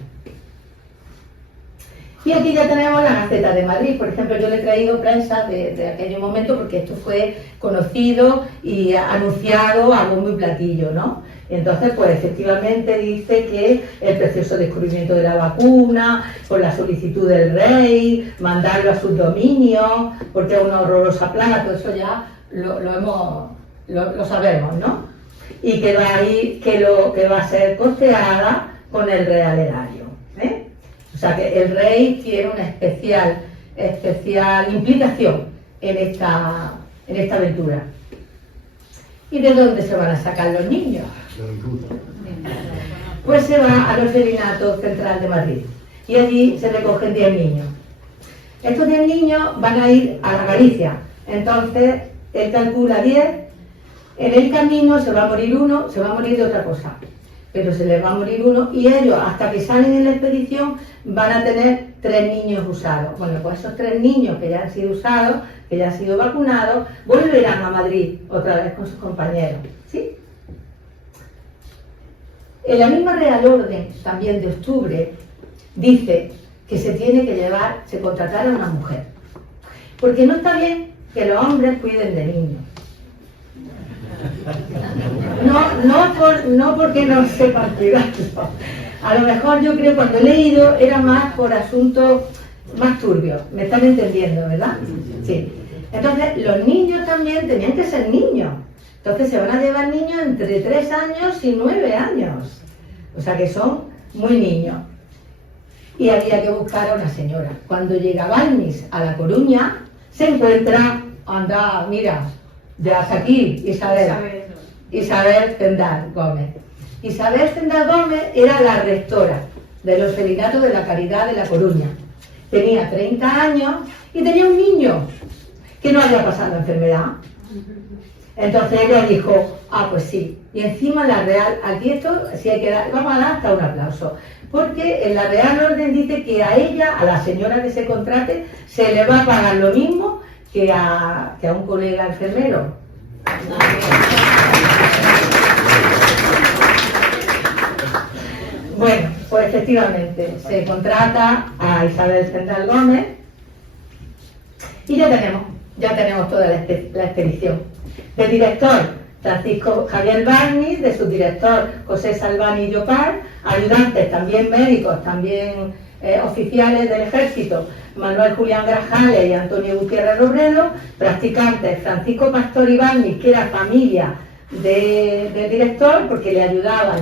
Y aquí ya tenemos la Gaceta de Madrid. Por ejemplo, yo le he traído prensa de aquel momento porque esto fue conocido y anunciado a bombo y platillo, ¿no? Entonces, pues efectivamente dice que el precioso descubrimiento de la vacuna, por la solicitud del rey, mandarlo a sus dominios, porque es una horrorosa plaga, todo eso ya lo sabemos, ¿no? Y que va a ir, que va a ser costeada con el real erario, ¿eh? O sea que el rey tiene una especial implicación en esta aventura. ¿Y de dónde se van a sacar los niños? Pues se va al Orfelinato Central de Madrid y allí se recogen 10 niños. Estos 10 niños van a ir a la Galicia, entonces él calcula 10, en el camino se va a morir uno, se va a morir de otra cosa, pero se les va a morir uno y ellos hasta que salen en la expedición van a tener 3 niños usados. Bueno, pues esos 3 niños que ya han sido usados, que ya han sido vacunados, volverán a Madrid otra vez con sus compañeros, ¿sí? En la misma Real Orden, también de octubre, dice que se tiene que contratar a una mujer. Porque no está bien que los hombres cuiden de niños. No porque no sepan cuidarlo. A lo mejor yo creo cuando he leído era más por asuntos más turbios. ¿Me están entendiendo, verdad? Sí. Entonces, los niños también tenían que ser niños. Entonces se van a llevar niños entre 3 años y 9 años. O sea que son muy niños. Y había que buscar a una señora. Cuando llega Balmis a La Coruña, se encuentra, anda, mira, ya hasta aquí, Isabel Zendal Gómez. Isabel Zendal Gómez era la rectora del Orfelinato de la Caridad de La Coruña. Tenía 30 años y tenía un niño que no había pasado la enfermedad. Entonces ella dijo, pues sí. Y encima la Real, aquí esto sí hay que dar, vamos a dar hasta un aplauso. Porque en la Real Orden dice que a ella, a la señora que se contrate, se le va a pagar lo mismo que a un colega enfermero. Bueno, pues efectivamente se contrata a Isabel Zendal Gómez y ya tenemos toda la expedición. De director, Francisco Javier Balmis, de subdirector, José Salvani Llopar, ayudantes, también médicos, también oficiales del ejército, Manuel Julián Grajales y Antonio Gutiérrez Robredo, practicantes, Francisco Pastor y Balmis, que era familia del director, porque le ayudaba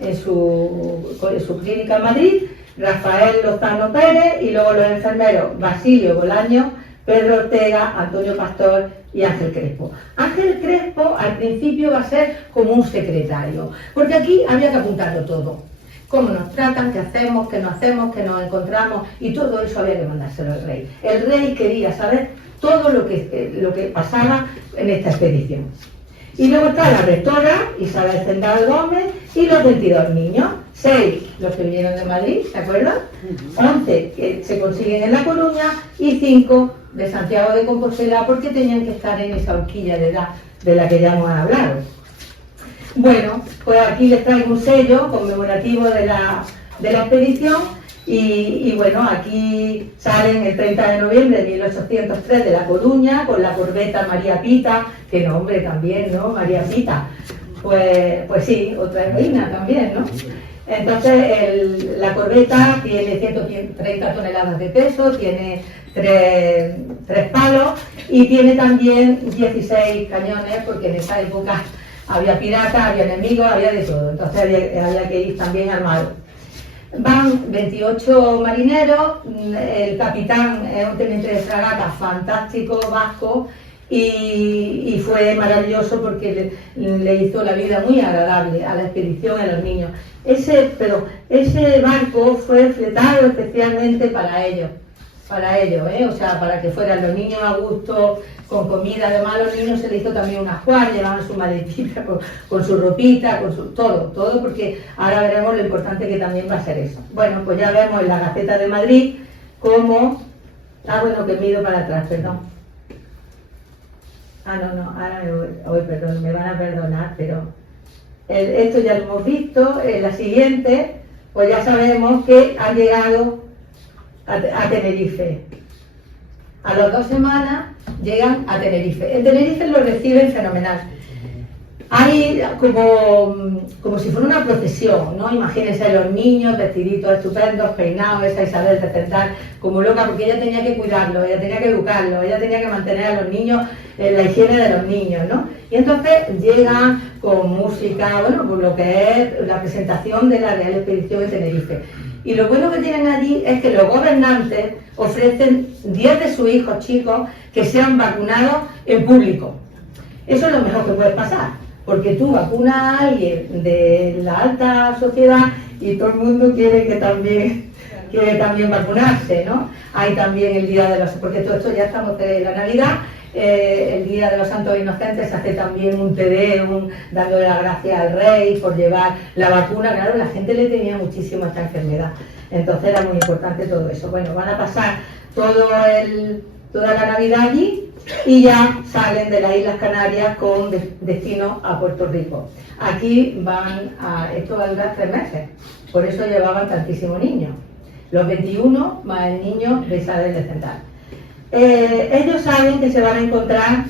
en su clínica en Madrid, Rafael Lozano Pérez, y luego los enfermeros Basilio Bolaño, Pedro Ortega, Antonio Pastor y Ángel Crespo. Ángel Crespo al principio va a ser como un secretario, porque aquí había que apuntarlo todo. Cómo nos tratan, qué hacemos, qué no hacemos, qué nos encontramos, y todo eso había que mandárselo al rey. El rey quería saber todo lo que pasaba en esta expedición. Y luego está la rectora, Isabel Zendal Gómez, y los 22 niños, 6 los que vinieron de Madrid, ¿se acuerdan? 11 que se consiguen en La Coruña y 5 de Santiago de Compostela, porque tenían que estar en esa horquilla de edad de la que ya hemos hablado. Bueno, pues aquí les traigo un sello conmemorativo de la expedición y bueno, aquí salen el 30 de noviembre de 1803 de La Coruña con la corbeta María Pita, que nombre también, ¿no? María Pita, pues sí, otra heroína también, ¿no? Entonces la corbeta tiene 130 toneladas de peso, tiene 3 palos y tiene también 16 cañones, porque en esa época había piratas, había enemigos, había de todo, entonces había que ir también armado. Van 28 marineros, el capitán es un teniente de fragata fantástico, vasco, y fue maravilloso porque le hizo la vida muy agradable a la expedición y a los niños. Pero ese barco fue fletado especialmente para ellos, o sea, para que fueran los niños a gusto, con comida. Además a los niños se les hizo también un ajuar, llevaban su maletita con su ropita, con su todo, porque ahora veremos lo importante que también va a ser eso. Bueno, pues ya vemos en la Gaceta de Madrid cómo... bueno, que miro para atrás, perdón. No, ahora perdón, me van a perdonar, pero esto ya lo hemos visto. En la siguiente, pues ya sabemos que ha llegado a Tenerife. A las 2 semanas llegan a Tenerife. En Tenerife lo reciben fenomenal. Hay como si fuera una procesión, ¿no? Imagínense los niños vestiditos estupendos, peinados, esa Isabel de Cendal como loca, porque ella tenía que cuidarlo, ella tenía que educarlo, ella tenía que mantener a los niños, la higiene de los niños, ¿no? Y entonces llegan con música, bueno, por lo que es la presentación de la Real Expedición de Tenerife. Y lo bueno que tienen allí es que los gobernantes ofrecen 10 de sus hijos chicos que sean vacunados en público. Eso es lo mejor que puede pasar. Porque tú vacunas a alguien de la alta sociedad y todo el mundo quiere también vacunarse, ¿no? Hay también el Día de los... Porque todo esto ya estamos de la Navidad, el Día de los Santos Inocentes se hace también un Te Deum, dándole las gracias al Rey por llevar la vacuna. Claro, la gente le tenía muchísimo a esta enfermedad, entonces era muy importante todo eso. Bueno, van a pasar toda la Navidad allí y ya salen de las Islas Canarias con destino a Puerto Rico. Aquí esto va a durar 3 meses, por eso llevaban tantísimos niños. Los 21 más el niño de Isabel de Cendal. Ellos saben que se van a encontrar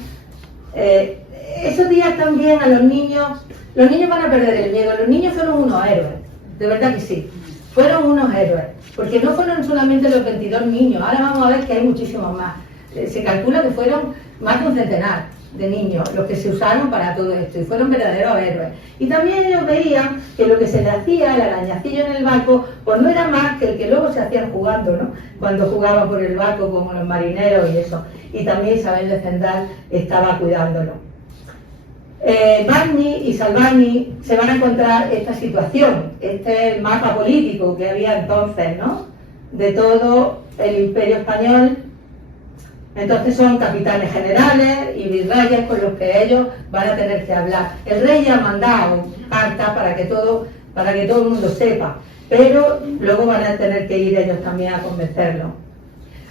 esos días también a los niños van a perder el miedo. Los niños fueron unos héroes, de verdad que sí, fueron unos héroes, porque no fueron solamente los 22 niños, ahora vamos a ver que hay muchísimos más. Se calcula que fueron más de un centenar de niños los que se usaron para todo esto y fueron verdaderos héroes. Y también ellos veían que lo que se le hacía, el arañacillo en el barco, pues no era más que el que luego se hacían jugando, ¿no? Cuando jugaban por el barco como los marineros y eso. Y también Isabel de Cendal estaba cuidándolo. Barney y Salvani se van a encontrar esta situación, este es el mapa político que había entonces, ¿no? De todo el Imperio Español. Entonces son capitanes generales y virreyes con los que ellos van a tener que hablar. El rey ya ha mandado cartas para que todo el mundo sepa, pero luego van a tener que ir ellos también a convencerlo.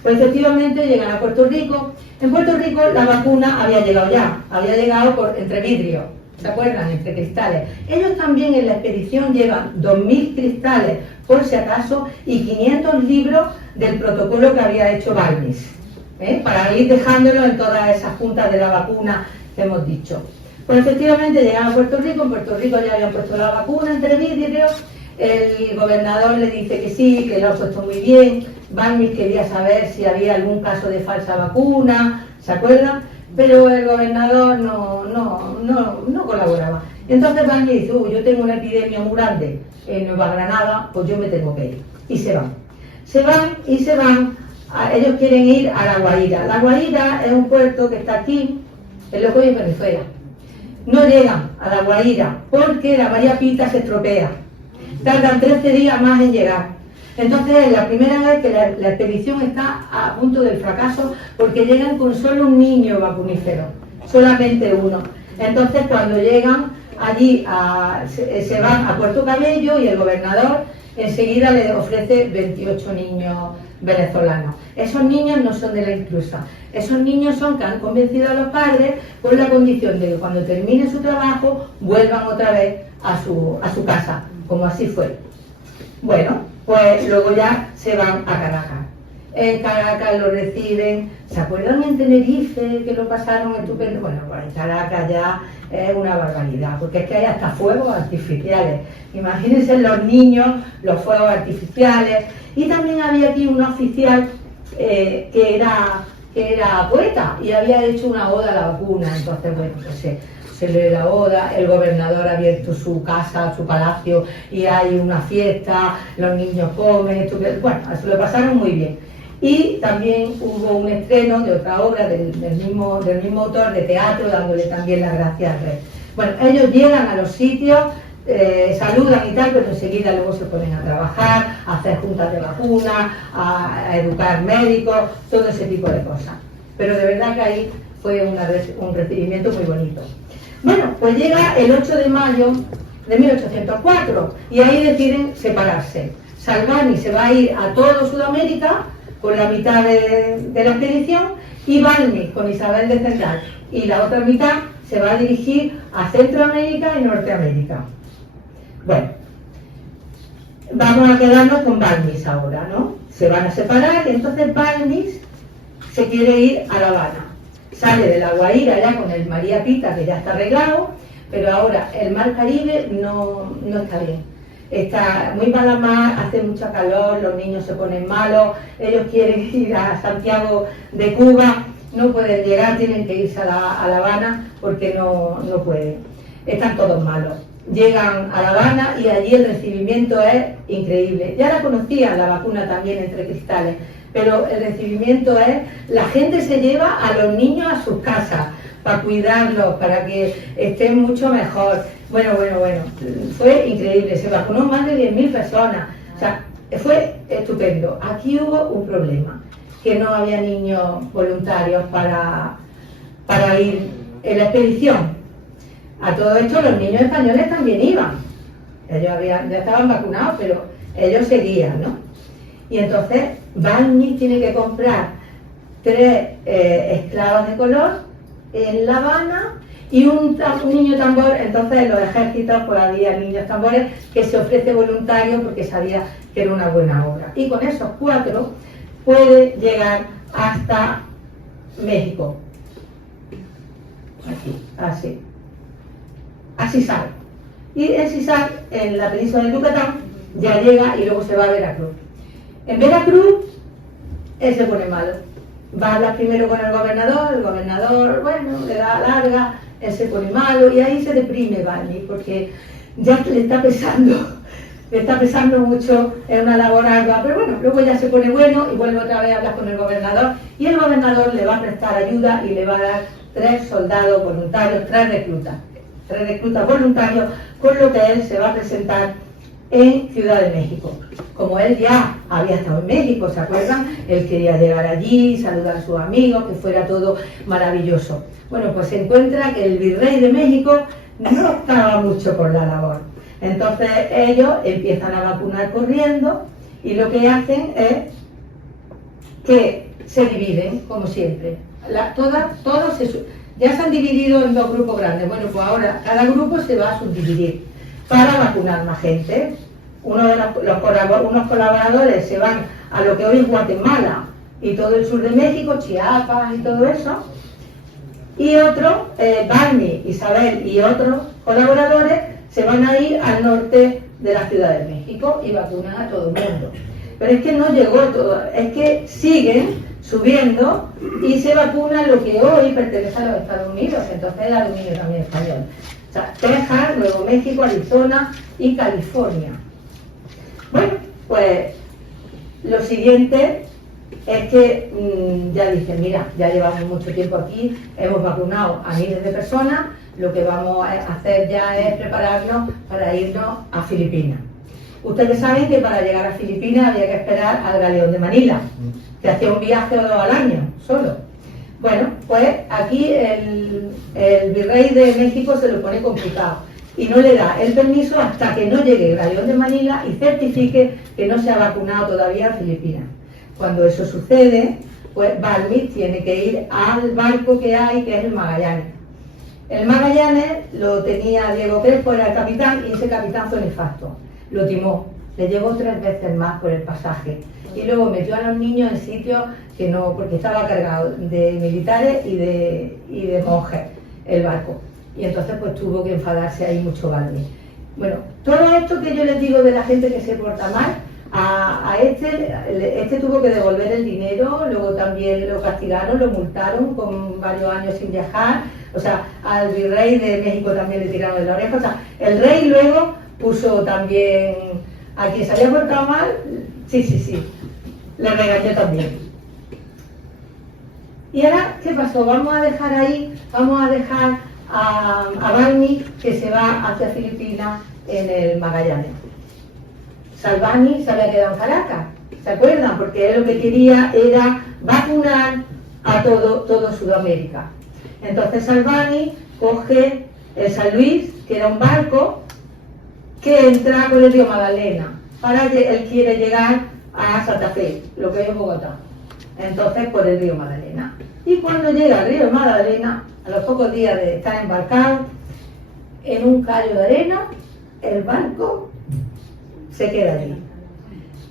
Pues efectivamente llegan a Puerto Rico. En Puerto Rico la vacuna había llegado ya, había llegado entre vidrio, ¿se acuerdan? Entre cristales. Ellos también en la expedición llevan 2000 cristales, por si acaso, y 500 libros del protocolo que había hecho Balmis. Para ir dejándolo en todas esas juntas de la vacuna que hemos dicho. Pues efectivamente llegan a Puerto Rico, en Puerto Rico ya habían puesto la vacuna entre vidrios, el gobernador le dice que sí, que lo ha puesto muy bien, Balmis quería saber si había algún caso de falsa vacuna, ¿se acuerdan? Pero el gobernador no colaboraba. Entonces Balmis dice, yo tengo una epidemia muy grande en Nueva Granada, pues yo me tengo que ir. Y se van. Se van. Ellos quieren ir a La Guaira. La Guaira es un puerto que está aquí, en los Códigos de Venezuela. No llegan a La Guaira porque la María Pita se estropea. Tardan 13 días más en llegar. Entonces es la primera vez que la expedición está a punto del fracaso porque llegan con solo un niño vacunífero, solamente uno. Entonces cuando llegan allí se van a Puerto Cabello y el gobernador enseguida le ofrece 28 niños venezolanos. Esos niños no son de la inclusa, esos niños son que han convencido a los padres con la condición de que cuando termine su trabajo vuelvan otra vez a su casa, como así fue. Bueno, pues luego ya se van a Caracas. En Caracas lo reciben, ¿se acuerdan en Tenerife que lo pasaron estupendo? Bueno, pues en Caracas ya es una barbaridad, porque es que hay hasta fuegos artificiales. Imagínense los niños, los fuegos artificiales. Y también había aquí un oficial que era poeta y había hecho una oda a la vacuna. Entonces, bueno, pues se lee la oda, el gobernador ha abierto su casa, su palacio y hay una fiesta, los niños comen, bueno, se lo pasaron muy bien. Y también hubo un estreno de otra obra del mismo autor de teatro, dándole también las gracias al rey. Bueno, ellos llegan a los sitios, saludan y tal, pero enseguida luego se ponen a trabajar, a hacer juntas de vacunas, a educar médicos, todo ese tipo de cosas. Pero de verdad que ahí fue un recibimiento muy bonito. Bueno, pues llega el 8 de mayo de 1804 y ahí deciden separarse. Salvani se va a ir a todo Sudamérica con la mitad de la expedición y Balmis con Isabel de Cendal y la otra mitad se va a dirigir a Centroamérica y Norteamérica. Bueno, vamos a quedarnos con Balmis ahora, ¿no? Se van a separar y entonces Balmis se quiere ir a La Habana. Sale de La Guaira ya con el María Pita, que ya está arreglado, pero ahora el mar Caribe no está bien. Está muy mala mar, hace mucha calor, los niños se ponen malos, ellos quieren ir a Santiago de Cuba, no pueden llegar, tienen que irse a La Habana porque no pueden. Están todos malos. Llegan a La Habana y allí el recibimiento es increíble. Ya la conocían, la vacuna también entre cristales, pero el recibimiento es, la gente se lleva a los niños a sus casas para cuidarlos, para que estén mucho mejor. Bueno, fue increíble, se vacunó más de 10.000 personas, o sea, fue estupendo. Aquí hubo un problema, que no había niños voluntarios para ir en la expedición. A todo esto los niños españoles también iban, ellos ya estaban vacunados, pero ellos seguían, ¿no? Y entonces Balmis tiene que comprar 3 esclavas de color en La Habana y un niño tambor. Entonces en los ejércitos pues había niños tambores que se ofrece voluntario porque sabía que era una buena obra. Y con esos 4 puede llegar hasta México. Aquí, así sale. Y en Sisac, en la península de Yucatán, ya llega y luego se va a Veracruz. En Veracruz, él se pone malo. Va a hablar primero con el gobernador, bueno, le da larga, él se pone malo y ahí se deprime Balmis porque ya le está pesando mucho, es una labor ardua, pero bueno, luego ya se pone bueno y vuelve otra vez a hablar con el gobernador y el gobernador le va a prestar ayuda y le va a dar 3 soldados voluntarios, 3 reclutas voluntarios, con lo que él se va a presentar en Ciudad de México. Como él ya había estado en México, ¿se acuerdan? Él quería llegar allí, saludar a sus amigos, que fuera todo maravilloso. Bueno, pues se encuentra que el virrey de México no estaba mucho por la labor. Entonces ellos empiezan a vacunar corriendo y lo que hacen es que se dividen, como siempre. Ya se han dividido en 2 grupos grandes. Bueno, pues ahora cada grupo se va a subdividir para vacunar más gente. Unos colaboradores se van a lo que hoy es Guatemala y todo el sur de México, Chiapas y todo eso. Y otros, Balmis, Isabel y otros colaboradores se van a ir al norte de la Ciudad de México y vacunan a todo el mundo. Pero es que no llegó todo, es que siguen subiendo y se vacuna lo que hoy pertenece a los Estados Unidos, entonces era dominio también español. O sea, Texas, Nuevo México, Arizona y California. Bueno, pues lo siguiente es que ya dicen, mira, ya llevamos mucho tiempo aquí, hemos vacunado a miles de personas, lo que vamos a hacer ya es prepararnos para irnos a Filipinas. Ustedes saben que para llegar a Filipinas había que esperar al galeón de Manila, que hacía un viaje 2 al año, solo. Bueno, pues aquí el virrey de México se lo pone complicado y no le da el permiso hasta que no llegue el galeón de Manila y certifique que no se ha vacunado todavía a Filipinas. Cuando eso sucede, pues Balmis tiene que ir al barco que hay, que es el Magallanes. El Magallanes lo tenía Diego Crespo, era el capitán, y ese capitán fue nefasto. Lo timó, le llevó 3 veces más por el pasaje y luego metió a los niños en sitios que no, porque estaba cargado de militares y de monjes el barco, y entonces pues tuvo que enfadarse ahí mucho Balmis. Bueno, todo esto que yo les digo de la gente que se porta mal, a este tuvo que devolver el dinero, luego también lo castigaron, lo multaron con varios años sin viajar, o sea, al virrey de México también le tiraron de la oreja, o sea, el rey luego puso también a quien se había portado mal, sí, le regañó también. Y ahora, ¿qué pasó? Vamos a dejar a Balmis, que se va hacia Filipinas en el Magallanes. Salvani se había quedado en Caracas, ¿se acuerdan? Porque él lo que quería era vacunar a todo Sudamérica. Entonces Salvani coge el San Luis, que era un barco que entra por el río Magdalena. Él quiere llegar a Santa Fe, lo que es Bogotá. Entonces por el río Magdalena. Y cuando llega al río Magdalena, a los pocos días de estar embarcado, en un callo de arena, el barco se queda allí.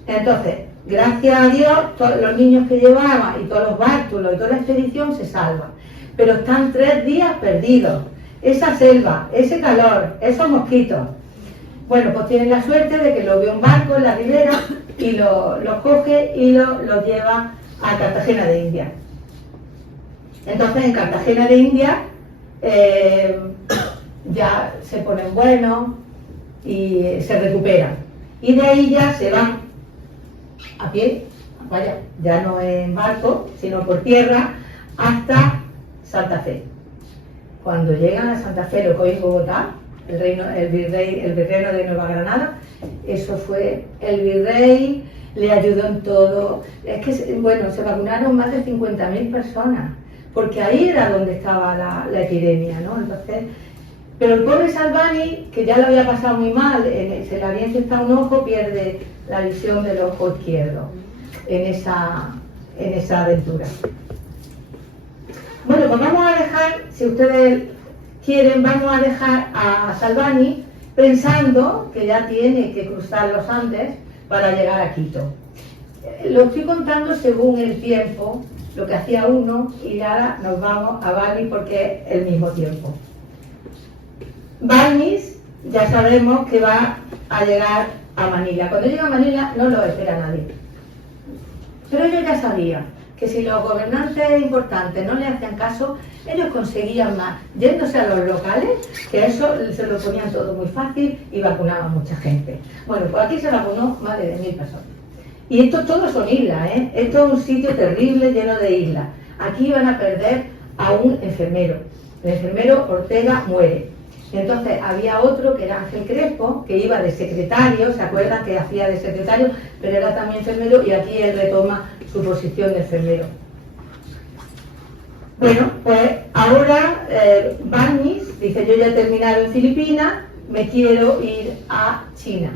Entonces, gracias a Dios, todos los niños que llevaban y todos los bártulos y toda la expedición se salvan. Pero están 3 días perdidos. Esa selva, ese calor, esos mosquitos. Bueno, pues tienen la suerte de que lo ve un barco en la ribera y los coge y los lleva a Cartagena de Indias. Entonces, en Cartagena de Indias ya se ponen buenos y se recuperan. Y de ahí ya se van a pie, vaya, ya no en barco, sino por tierra, hasta Santa Fe. Cuando llegan a Santa Fe, lo que hoy es Bogotá, el virreino de Nueva Granada, eso fue, el virrey le ayudó en todo. Es que, bueno, se vacunaron más de 50.000 personas, porque ahí era donde estaba la epidemia, ¿no? Entonces, pero el pobre Salvani, que ya lo había pasado muy mal, se le había infectado un ojo, pierde la visión del ojo izquierdo en esa aventura. Bueno, pues vamos a dejar, si ustedes quieren, vamos a dejar a Salvani pensando que ya tiene que cruzar los Andes para llegar a Quito. Lo estoy contando según el tiempo, lo que hacía uno, y ahora nos vamos a Balmis porque es el mismo tiempo. Balmis ya sabemos que va a llegar a Manila. Cuando llega a Manila no lo espera nadie. Pero ellos ya sabían que si los gobernantes importantes no le hacían caso, ellos conseguían más, yéndose a los locales, que eso se lo ponían todo muy fácil y vacunaban mucha gente. Bueno, pues aquí se vacunó más de 10.000 personas. Y esto todos son islas, ¿eh? Esto es un sitio terrible lleno de islas. Aquí van a perder a un enfermero. El enfermero Ortega muere. Entonces había otro que era Ángel Crespo, que iba de secretario, ¿se acuerdan que hacía de secretario? Pero era también enfermero y aquí él retoma su posición de enfermero. Bueno, pues ahora Balmis dice, yo ya he terminado en Filipinas, me quiero ir a China,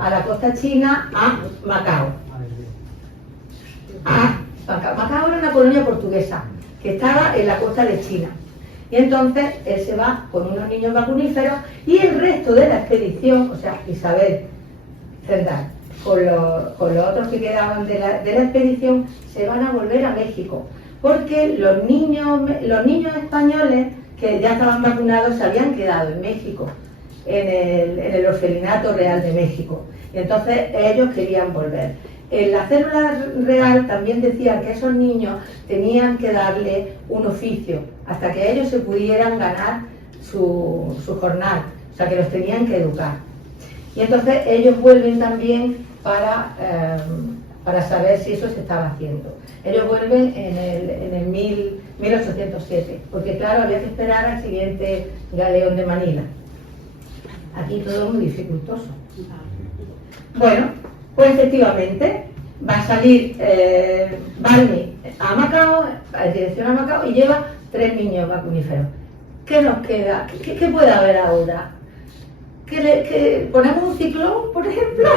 a la costa china, a Macao. Macao era una colonia portuguesa que estaba en la costa de China. Y entonces él se va con unos niños vacuníferos y el resto de la expedición, o sea, Isabel Zendal, con los otros que quedaban de la expedición, se van a volver a México. Porque los niños españoles que ya estaban vacunados se habían quedado en México, en el Orfelinato Real de México. Y entonces ellos querían volver. En la célula real también decían que esos niños tenían que darle un oficio hasta que ellos se pudieran ganar su jornal, o sea que los tenían que educar. Y entonces ellos vuelven también para saber si eso se estaba haciendo. Ellos vuelven en el 1807, porque claro, había que esperar al siguiente galeón de Manila. Aquí todo es muy dificultoso. Bueno, pues efectivamente va a salir Balmis a Macao, en dirección a Macao, y lleva 3 niños vacuníferos. ¿Qué nos queda? ¿Qué puede haber ahora? ¿Que ponemos un ciclón, por ejemplo?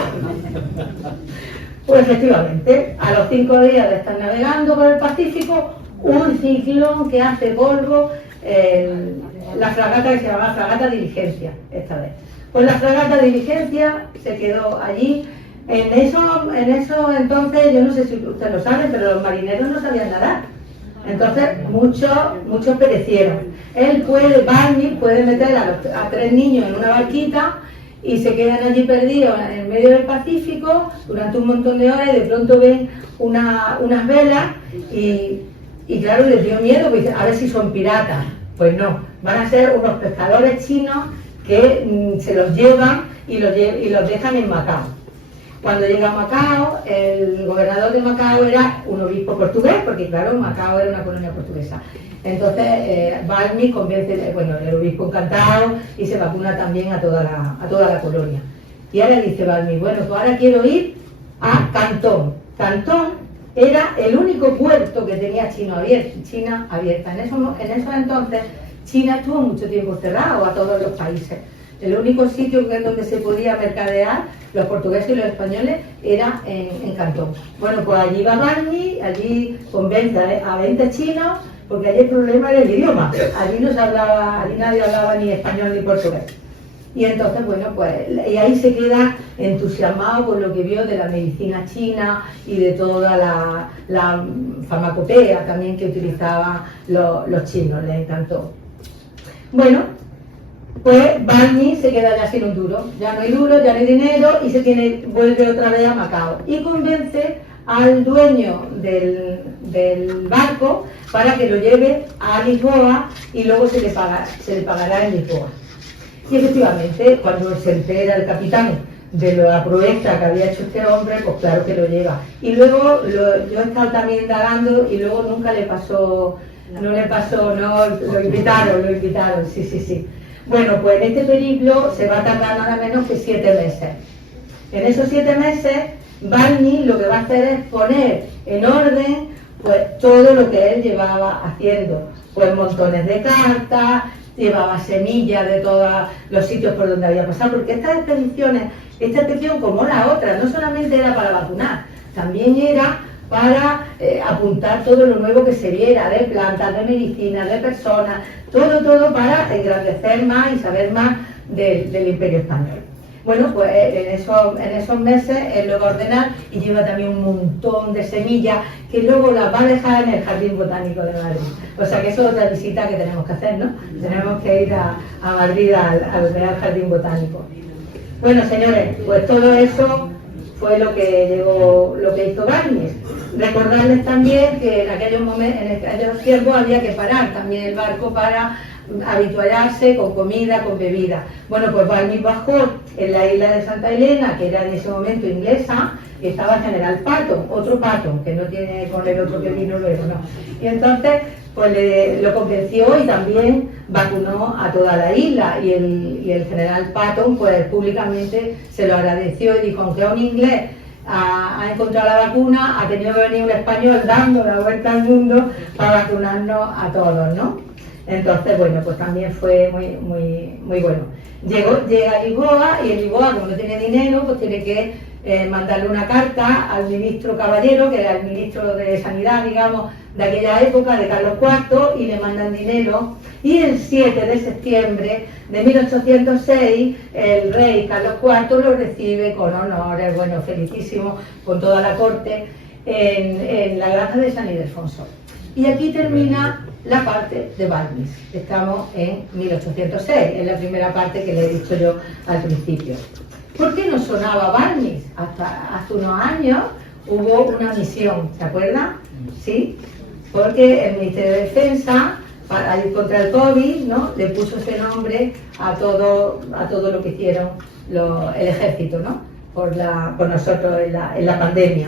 Pues efectivamente, a los 5 días de estar navegando por el Pacífico, un ciclón que hace polvo la fragata que se llamaba Fragata Diligencia, esta vez. Pues la fragata Diligencia se quedó allí. En eso entonces, yo no sé si ustedes lo saben, pero los marineros no sabían nadar. Entonces muchos perecieron. Balmis puede meter a 3 niños en una barquita y se quedan allí perdidos en el medio del Pacífico durante un montón de horas y de pronto ven unas velas y claro, les dio miedo, pues, a ver si son piratas. Pues no, van a ser unos pescadores chinos que se los llevan y los dejan en Macao. Cuando llega a Macao, el gobernador de Macao era un obispo portugués, porque claro, Macao era una colonia portuguesa. Entonces, Balmis convence, el obispo encantado y se vacuna también a toda la colonia. Y ahora dice Balmis, bueno, pues ahora quiero ir a Cantón. Cantón era el único puerto que tenía China abierta. En esos entonces, China estuvo mucho tiempo cerrado a todos los países. El único sitio en donde se podía mercadear los portugueses y los españoles era en Cantón. Bueno, pues allí va Balmis, allí convence a 20 chinos, porque allí el problema era el idioma. Allí nadie hablaba ni español ni portugués. Y entonces, bueno, pues y ahí se queda entusiasmado con lo que vio de la medicina china y de toda la farmacopea también que utilizaban los chinos, le encantó. Bueno, pues Barney se queda ya sin un duro, ya no hay duro, ya no hay dinero y vuelve otra vez a Macao y convence al dueño del barco para que lo lleve a Lisboa y luego se le pagará en Lisboa. Y efectivamente, cuando se entera el capitán de la proeza que había hecho este hombre, pues claro que lo lleva. Y luego yo he estado también indagando y luego nunca le pasó, no, lo invitaron, sí. Bueno, pues en este periplo se va a tardar nada menos que 7 meses. En esos 7 meses, Barney lo que va a hacer es poner en orden pues todo lo que él llevaba haciendo, pues montones de cartas, llevaba semillas de todos los sitios por donde había pasado, porque esta expedición como la otra, no solamente era para vacunar, también era para apuntar todo lo nuevo que se viera, de plantas, de medicinas, de personas, todo para engrandecer más y saber más del Imperio Español. Bueno, pues en esos meses él lo va a ordenar y lleva también un montón de semillas que luego las va a dejar en el Jardín Botánico de Madrid. O sea que eso es otra visita que tenemos que hacer, ¿no? Tenemos que ir a Madrid al Real Jardín Botánico. Bueno, señores, pues todo eso fue lo que hizo Barney. Recordarles también que en aquellos tiempos había que parar también el barco para habituallarse con comida, con bebida. Bueno, pues Barney bajó en la isla de Santa Elena, que era en ese momento inglesa, y estaba General Patton, otro Patton, que no tiene con el otro que vino luego, no. Y entonces, pues lo convenció y también vacunó a toda la isla, y el General Patton, pues públicamente se lo agradeció y dijo, aunque a un inglés ha encontrado la vacuna, ha tenido que venir un español dando la vuelta al mundo para vacunarnos a todos, ¿no? Entonces, bueno, pues también fue muy bueno. Llega a Lisboa y en Lisboa, como no tiene dinero, pues tiene que mandarle una carta al ministro Caballero, que era el ministro de Sanidad, digamos, de aquella época, de Carlos IV, y le mandan dinero. Y el 7 de septiembre de 1806, el rey Carlos IV lo recibe con honores, bueno, felicísimo, con toda la corte, en la granja de San Ildefonso. Y aquí termina la parte de Barney. Estamos en 1806, es la primera parte que le he dicho yo al principio. ¿Por qué no sonaba Barney? Hasta hace unos años hubo una misión, ¿se acuerdan? Sí, porque el Ministerio de Defensa, para ir contra el COVID, ¿no?, le puso ese nombre a todo lo que hicieron el ejército, ¿no?, por nosotros en la pandemia.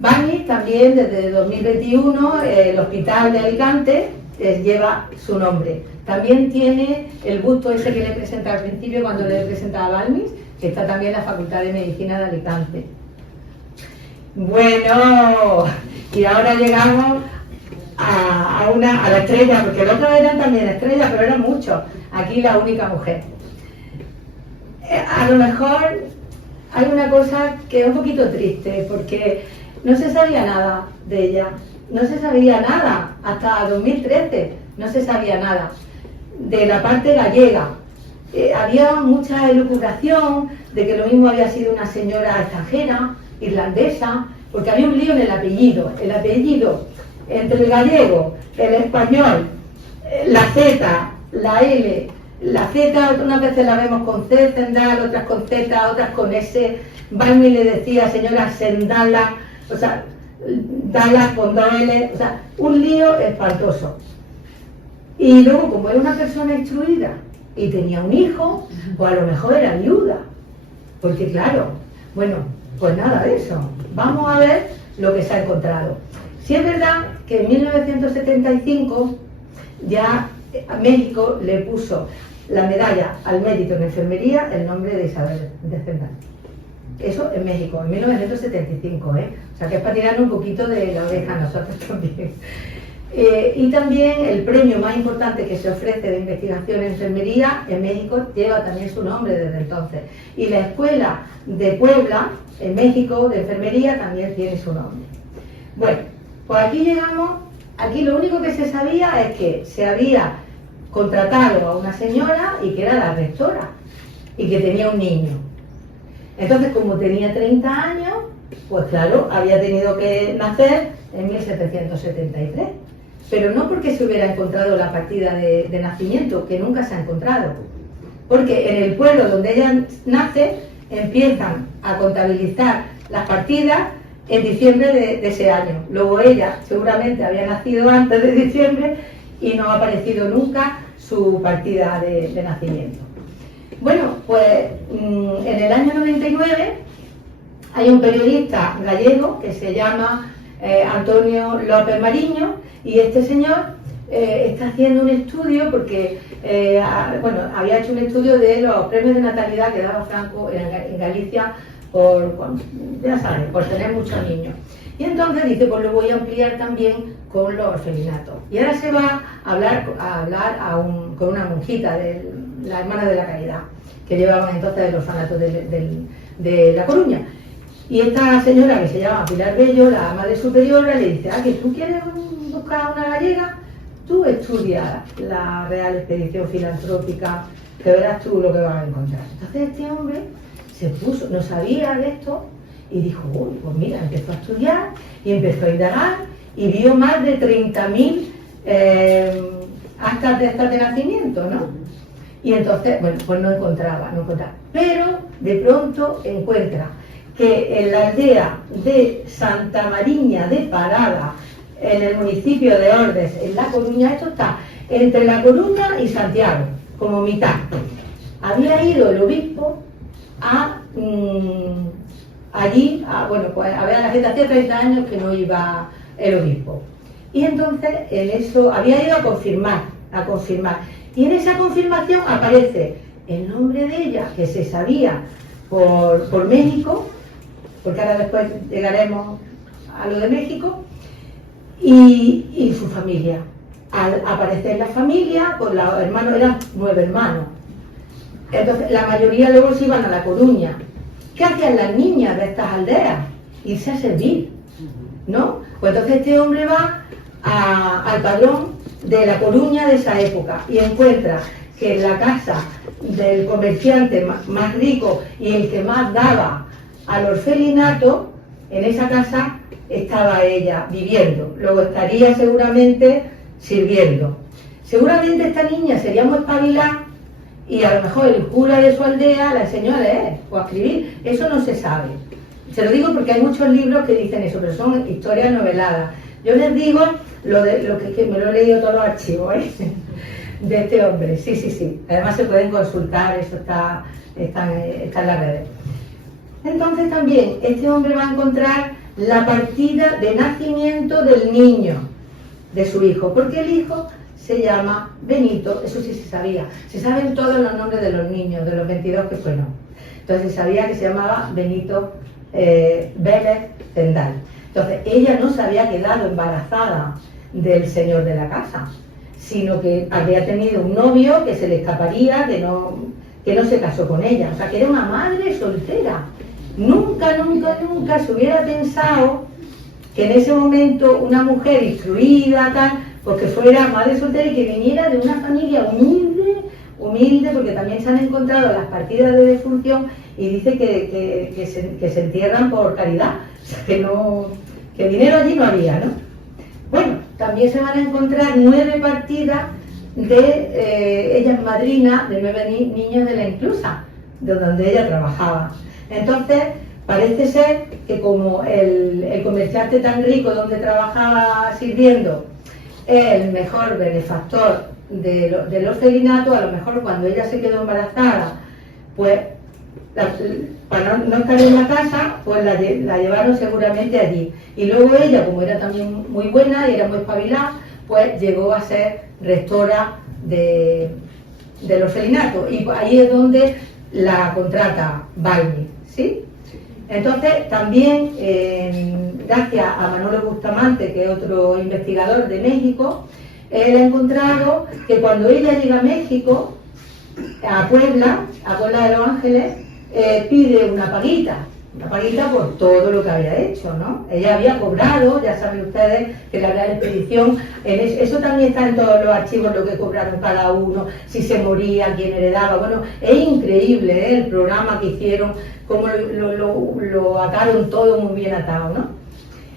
Barney también, desde 2021, el Hospital de Alicante lleva su nombre. También tiene el busto ese que le presentaba al principio cuando le presentaba a Barney, que está también en la Facultad de Medicina de Alicante. Bueno, y ahora llegamos a la estrella, porque los otros eran también estrellas, pero eran muchos. Aquí la única mujer. A lo mejor hay una cosa que es un poquito triste, porque no se sabía nada de ella, no se sabía nada, hasta 2013 no se sabía nada de la parte gallega. Había mucha elucubración de que lo mismo había sido una señora extranjera, irlandesa, porque había un lío en el apellido entre el gallego, el español, la Z, la L. La Z unas veces la vemos con C, Zendal, otras con Z, otras con S. Barney le decía señora Sendala, o sea, Dallas con dos L, o sea, un lío espantoso. Y luego, como era una persona instruida y tenía un hijo, pues a lo mejor era viuda. Porque claro, bueno, pues nada de eso. Vamos a ver lo que se ha encontrado. Sí es verdad que en 1975 ya a México le puso la medalla al mérito en enfermería el nombre de Isabel de Zendal. Eso en México, en 1975, O sea que es para tirarnos un poquito de la oreja a nosotros también. Y también el premio más importante que se ofrece de investigación en enfermería en México lleva también su nombre desde entonces. Y la Escuela de Puebla, en México, de enfermería, también tiene su nombre. Bueno, pues aquí llegamos, aquí lo único que se sabía es que se había contratado a una señora y que era la rectora y que tenía un niño. Entonces, como tenía 30 años, pues claro, había tenido que nacer en 1773. Pero no porque se hubiera encontrado la partida de nacimiento, que nunca se ha encontrado. Porque en el pueblo donde ella nace, empiezan a contabilizar las partidas en diciembre de ese año. Luego ella seguramente había nacido antes de diciembre y no ha aparecido nunca su partida de nacimiento. Bueno, pues en el año 99 hay un periodista gallego que se llama Antonio López Mariño, y este señor está haciendo un estudio porque había hecho un estudio de los premios de natalidad que daba Franco en Galicia por tener muchos niños. Y entonces dice, pues lo voy a ampliar también con los orfelinatos. Y ahora se va a hablar con una monjita, la hermana de la Caridad, que llevaban entonces el orfanato de La Coruña. Y esta señora, que se llama Pilar Bello, la madre superiora, le dice, que tú quieres buscar una gallega, tú estudia la Real Expedición Filantrópica, que verás tú lo que vas a encontrar. Entonces este hombre se puso, no sabía de esto, y dijo, uy, pues mira, empezó a estudiar y empezó a indagar y vio más de 30.000 actas de estas de nacimiento, ¿no? Y entonces, bueno, pues no encontraba. Pero de pronto encuentra que en la aldea de Santa Mariña de Parada, en el municipio de Ordes, en La Coruña, esto está entre La Coruña y Santiago, como mitad. Había ido el obispo allí, pues a ver a la gente, hacía 30 años que no iba el obispo. Y entonces en eso había ido a confirmar. Y en esa confirmación aparece el nombre de ella, que se sabía por México, porque ahora después llegaremos a lo de México, y su familia. Al aparecer la familia, pues los hermanos eran 9 hermanos. Entonces la mayoría luego se iban a La Coruña. ¿Qué hacían las niñas de estas aldeas? Irse a servir, ¿no? Pues entonces este hombre va al padrón de La Coruña de esa época y encuentra que en la casa del comerciante más rico y el que más daba al orfelinato, en esa casa estaba ella viviendo. Luego estaría seguramente sirviendo. Seguramente esta niña sería muy espabilada y a lo mejor el cura de su aldea la enseñó a leer o a escribir. Eso no se sabe. Se lo digo porque hay muchos libros que dicen eso, pero son historias noveladas. Yo les digo lo que me lo he leído todos los archivos de este hombre. Sí. Además se pueden consultar, eso está en las redes. Entonces también este hombre va a encontrar la partida de nacimiento del niño, de su hijo, porque el hijo se llama Benito, eso sí se sabía. Se saben todos los nombres de los niños, de los 22 que fueron. Entonces se sabía que se llamaba Benito Vélez Tendal. Entonces ella no se había quedado embarazada del señor de la casa, sino que había tenido un novio que se le escaparía, que no se casó con ella. O sea, que era una madre soltera. Nunca se hubiera pensado que en ese momento una mujer instruida, pues que fuera madre soltera y que viniera de una familia humilde, porque también se han encontrado las partidas de defunción y dice que se entierran por caridad, o sea, que dinero allí no había, ¿no? Bueno, también se van a encontrar 9 partidas de ella es madrina de 9 niños de la Inclusa, de donde ella trabajaba. Entonces, parece ser que como el comerciante tan rico donde trabajaba sirviendo es el mejor benefactor del orfelinato, a lo mejor cuando ella se quedó embarazada, pues para no estar en la casa, pues la llevaron seguramente allí. Y luego ella, como era también muy buena y era muy espabilada, pues llegó a ser rectora del orfelinato. Y ahí es donde la contrata Balmi, ¿sí? Entonces, también, gracias a Manolo Bustamante, que es otro investigador de México, él ha encontrado que cuando ella llega a México, a Puebla de Los Ángeles, pide una paguita, una paguita por todo lo que había hecho, ¿no? Ella había cobrado, ya saben ustedes, que la Real Expedición, eso también está en todos los archivos, lo que cobraron cada uno, si se moría, quién heredaba. Bueno, es increíble, ¿eh? El programa que hicieron, cómo lo ataron todo muy bien atado, ¿no?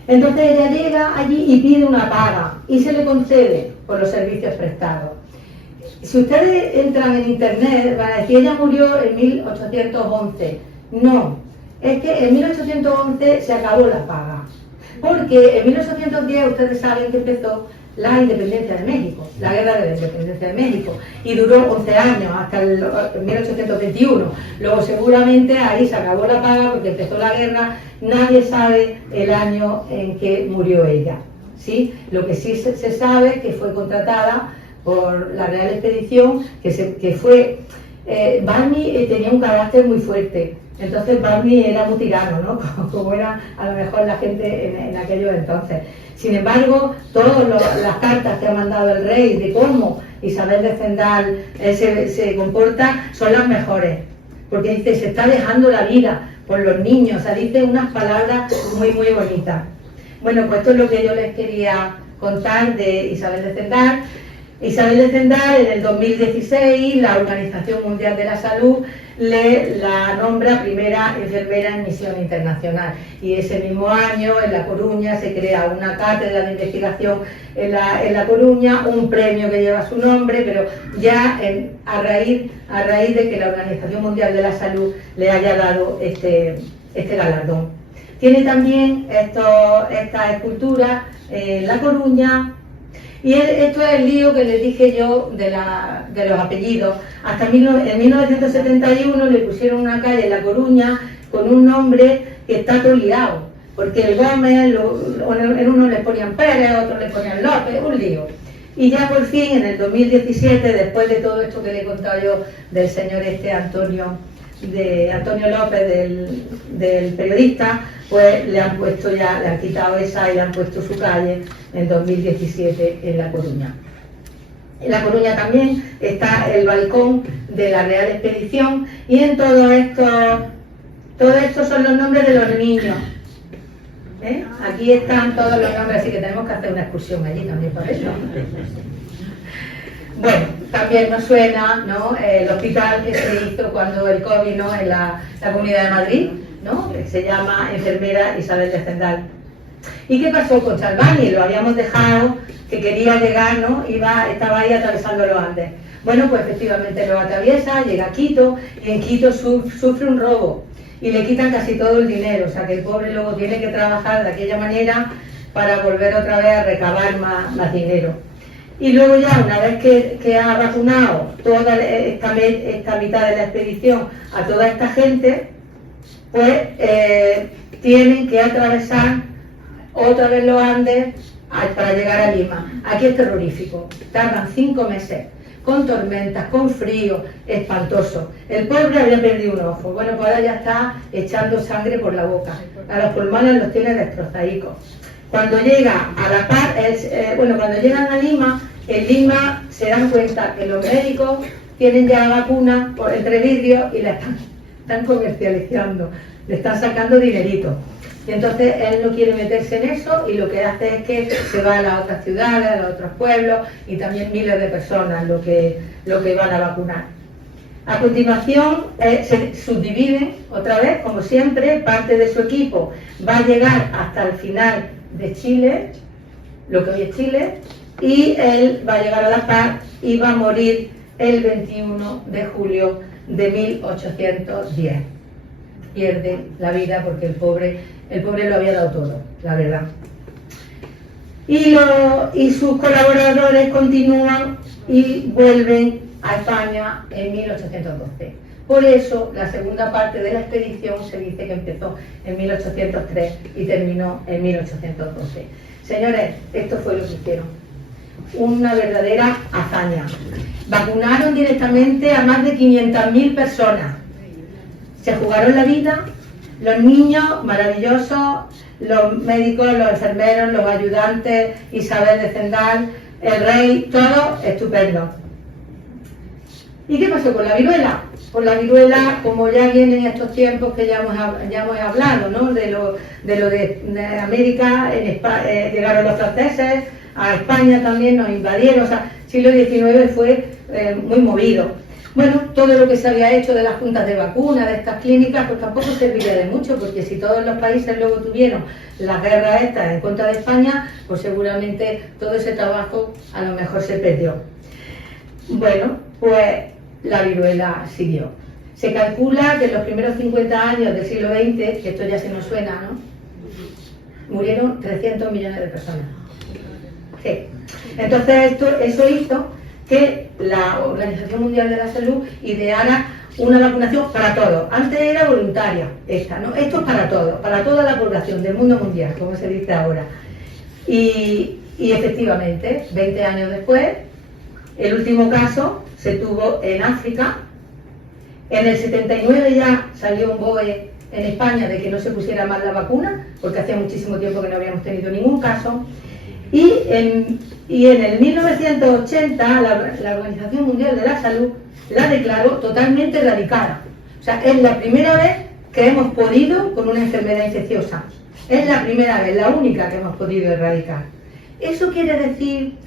Entonces ella llega allí y pide una paga y se le concede por los servicios prestados. Si ustedes entran en internet, van a decir, ella murió en 1811. No, es que en 1811 se acabó la paga, porque en 1810 ustedes saben que empezó la independencia de México, la guerra de la independencia de México, y duró 11 años, hasta el 1821. Luego seguramente ahí se acabó la paga porque empezó la guerra, nadie sabe el año en que murió ella, ¿sí? Lo que sí se sabe que fue contratada por la Real Expedición, que fue... Barney tenía un carácter muy fuerte, entonces Barney era muy tirano, ¿no? Como era a lo mejor la gente en aquellos entonces. Sin embargo, todas las cartas que ha mandado el rey de cómo Isabel de Zendal se comporta son las mejores, porque dice, se está dejando la vida por los niños, o sea, dice unas palabras muy muy bonitas. Bueno, pues esto es lo que yo les quería contar de Isabel de Zendal. Isabel de Zendal, en el 2016, la Organización Mundial de la Salud la nombra primera enfermera en misión internacional, y ese mismo año en La Coruña se crea una cátedra de investigación en la Coruña, un premio que lleva su nombre, pero ya a raíz de que la Organización Mundial de la Salud le haya dado este galardón. Tiene también esta escultura en La Coruña. Y esto es el lío que les dije yo de los apellidos. Hasta en 1971 le pusieron una calle en La Coruña con un nombre que está todo liado, porque el Gómez, en uno le ponían Pérez, otro le ponían López, un lío. Y ya por fin, en el 2017, después de todo esto que le he contado yo del señor Antonio López, del periodista, pues le han quitado esa y le han puesto su calle en 2017 en La Coruña. En La Coruña también está el balcón de la Real Expedición, y en todo esto son los nombres de los niños. Aquí están todos los nombres, así que tenemos que hacer una excursión allí también por eso. Bueno, también nos suena, ¿no?, el hospital que se hizo cuando el COVID, ¿no?, en la Comunidad de Madrid, ¿no?, que se llama Enfermera Isabel de Zendal. ¿Y qué pasó con Salvani? Lo habíamos dejado, que quería llegar, ¿no?, estaba ahí atravesando los Andes. Bueno, pues efectivamente lo atraviesa, llega a Quito, y en Quito sufre un robo y le quitan casi todo el dinero, o sea que el pobre luego tiene que trabajar de aquella manera para volver otra vez a recabar más dinero. Y luego ya, una vez que ha vacunado toda esta mitad de la expedición a toda esta gente, pues tienen que atravesar otra vez los Andes para llegar a Lima. Aquí es terrorífico, tardan 5 meses, con tormentas, con frío, espantoso. El pobre había perdido un ojo, bueno, pues ahora ya está echando sangre por la boca, a los pulmones los tiene destrozadicos. Cuando llega a La Paz, cuando llegan a Lima, en Lima se dan cuenta que los médicos tienen ya la vacuna entre vidrios y la están comercializando, le están sacando dinerito. Y entonces él no quiere meterse en eso, y lo que hace es que se va a las otras ciudades, a los otros pueblos, y también miles de personas lo que van a vacunar. A continuación se subdividen otra vez, como siempre, parte de su equipo va a llegar hasta el final de Chile, lo que hoy es Chile, y él va a llegar a La Paz y va a morir el 21 de julio de 1810. Pierde la vida porque el pobre lo había dado todo, la verdad. Y sus colaboradores continúan y vuelven a España en 1812. Por eso la segunda parte de la expedición se dice que empezó en 1803 y terminó en 1812. Señores, esto fue lo que hicieron. Una verdadera hazaña. Vacunaron directamente a más de 500.000 personas. Se jugaron la vida, los niños maravillosos, los médicos, los enfermeros, los ayudantes, Isabel de Zendal, el rey, todo estupendo. ¿Y qué pasó con la viruela? Pues la viruela, como ya vienen estos tiempos que ya hemos hablado, ¿no? De lo de América, llegaron los franceses, a España también nos invadieron, o sea, siglo XIX fue muy movido. Bueno, todo lo que se había hecho de las juntas de vacunas, de estas clínicas, pues tampoco serviría de mucho, porque si todos los países luego tuvieron las guerras estas en contra de España, pues seguramente todo ese trabajo a lo mejor se perdió. Bueno, pues la viruela siguió. Se calcula que en los primeros 50 años del siglo XX, que esto ya se nos suena, ¿no? Murieron 300 millones de personas. Sí. Entonces eso hizo que la Organización Mundial de la Salud ideara una vacunación para todos. Antes era voluntaria esta, ¿no? Esto es para todos, para toda la población del mundo mundial, como se dice ahora. Y efectivamente, 20 años después, el último caso se tuvo en África. En el 79 ya salió un BOE en España de que no se pusiera más la vacuna, porque hacía muchísimo tiempo que no habíamos tenido ningún caso. Y en el 1980 la Organización Mundial de la Salud la declaró totalmente erradicada. O sea, es la primera vez que hemos podido con una enfermedad infecciosa. Es la primera vez, la única que hemos podido erradicar. Eso quiere decir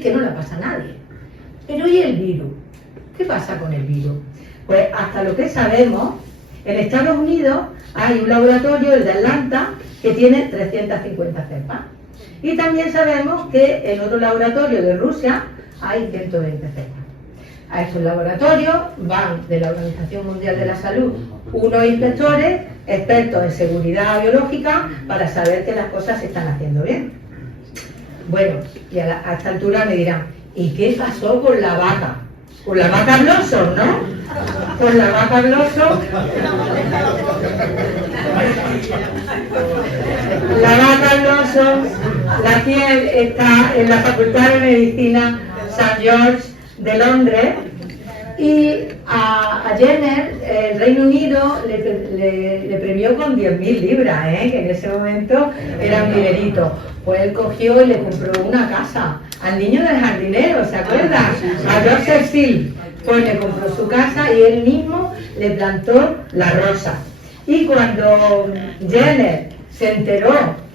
que no la pasa a nadie. Pero ¿y el virus? ¿Qué pasa con el virus? Pues hasta lo que sabemos, en Estados Unidos hay un laboratorio, el de Atlanta, que tiene 350 cepas. Y también sabemos que en otro laboratorio de Rusia hay 120 cepas. A estos laboratorios van de la Organización Mundial de la Salud unos inspectores expertos en seguridad biológica para saber que las cosas se están haciendo bien. Bueno, y a esta altura me dirán, ¿y qué pasó con la vaca? Con la vaca Blossom, ¿no? Con la vaca Blossom. La vaca Blossom, la piel está en la Facultad de Medicina St. George de Londres, y a Jenner el Reino Unido le premió con 10.000 libras, que en ese momento era un dinerito. Pues él cogió y le compró una casa al niño del jardinero, ¿se acuerdan? A Joseph Seal. Pues le compró su casa y él mismo le plantó la rosa. Y cuando Jenner se enteró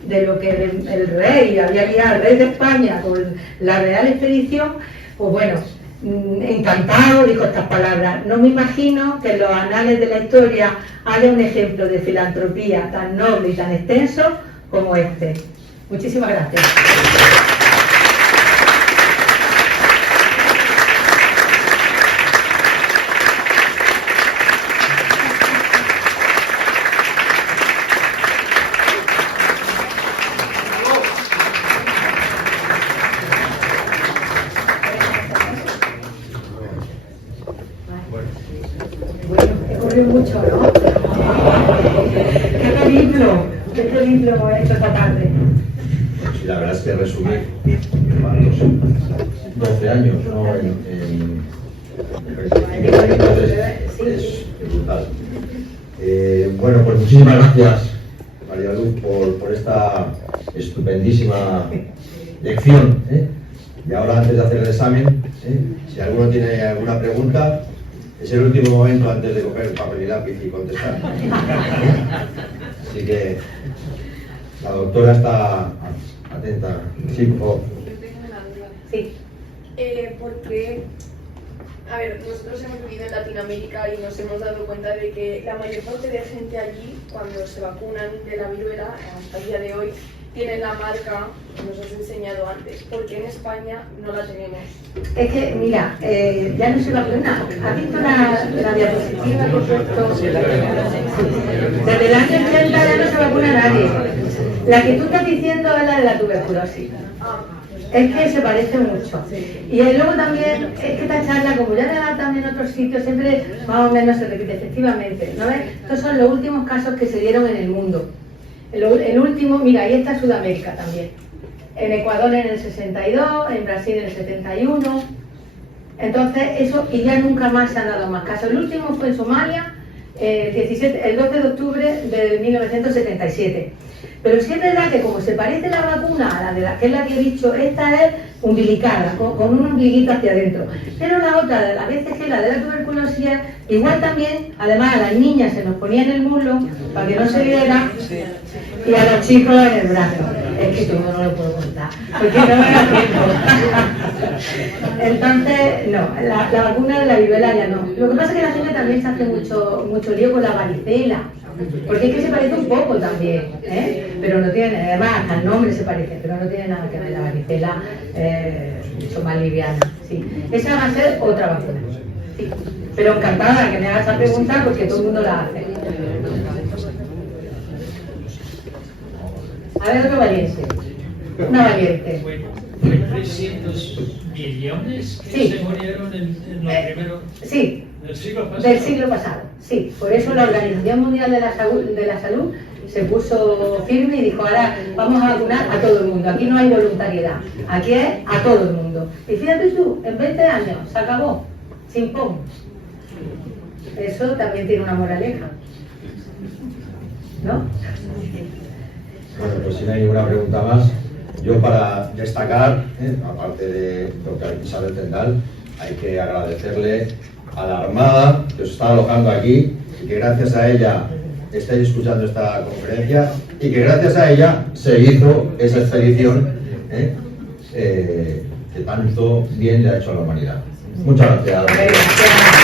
de lo que el rey había guiado al rey de España con la Real Expedición, pues bueno, encantado dijo estas palabras: no me imagino que en los anales de la historia haya un ejemplo de filantropía tan noble y tan extenso como este. Muchísimas gracias. Mucho, ¿no? Qué periplo hemos hecho esta tarde. Sí, la verdad es que resumir 12 años, ¿no? Es brutal. Bueno, pues muchísimas gracias, María Luz, por esta estupendísima lección. Y ahora, antes de hacer el examen, si alguno tiene alguna pregunta, es el último momento antes de coger el papel y lápiz y contestar. Así que la doctora está atenta. Sí, por favor. Yo tengo una duda. Sí. Porque, a ver, nosotros hemos vivido en Latinoamérica y nos hemos dado cuenta de que la mayor parte de gente allí, cuando se vacunan de la viruela, hasta el día de hoy, tienen la marca que nos has enseñado antes, porque en España no la tenemos. Es que, mira, ya no se vacuna. ¿Has visto la diapositiva que he puesto? Desde el año 80 ya no se vacuna nadie. La que tú estás diciendo es la de la tuberculosis. Es que se parece mucho. Y luego también, es que esta charla, como ya te da también en otros sitios, siempre más o menos se repite, efectivamente, ¿no ves? Estos son los últimos casos que se dieron en el mundo. El último, mira, ahí está Sudamérica también. En Ecuador en el 62, en Brasil en el 71. Entonces, eso, y ya nunca más se han dado más casos. El último fue en Somalia, el 12 de octubre de 1977. Pero sí es verdad que como se parece la vacuna a la de la que he dicho, esta es umbilical, con un ombliguito hacia adentro. Pero la otra, la BCG, la de la tuberculosis, igual también, además a las niñas se nos ponía en el muslo para que no se viera y a los chicos en el brazo. Es que todo no lo puedo contar, porque no me da tiempo. Entonces, no, la vacuna de la viruela ya no. Lo que pasa es que la gente también se hace mucho lío con la varicela. Porque es que se parece un poco también, ¿eh? Pero no tiene, además hasta el nombre se parece, pero no tiene nada que ver. La varicela mucho más liviana, sí. Esa va a ser otra vacuna, sí. Pero encantada que me hagas esa pregunta porque todo el mundo la hace. A ver, otro valiente. Una valiente. Fue 300 millones que Sí. se murieron en lo primero Sí. del siglo pasado. Del siglo pasado, sí. Por eso la Organización Mundial de la Salud se puso firme y dijo, ahora vamos a vacunar a todo el mundo. Aquí no hay voluntariedad, aquí es a todo el mundo. Y fíjate tú, en 20 años se acabó, sin pom. Eso también tiene una moraleja, ¿no? Bueno, pues si no hay ninguna pregunta más, yo para destacar, aparte de doctora Isabel Tendal, hay que agradecerle a la Armada que os está alojando aquí y que gracias a ella estáis escuchando esta conferencia y que gracias a ella se hizo esa expedición que tanto bien le ha hecho a la humanidad. Muchas gracias. Gracias.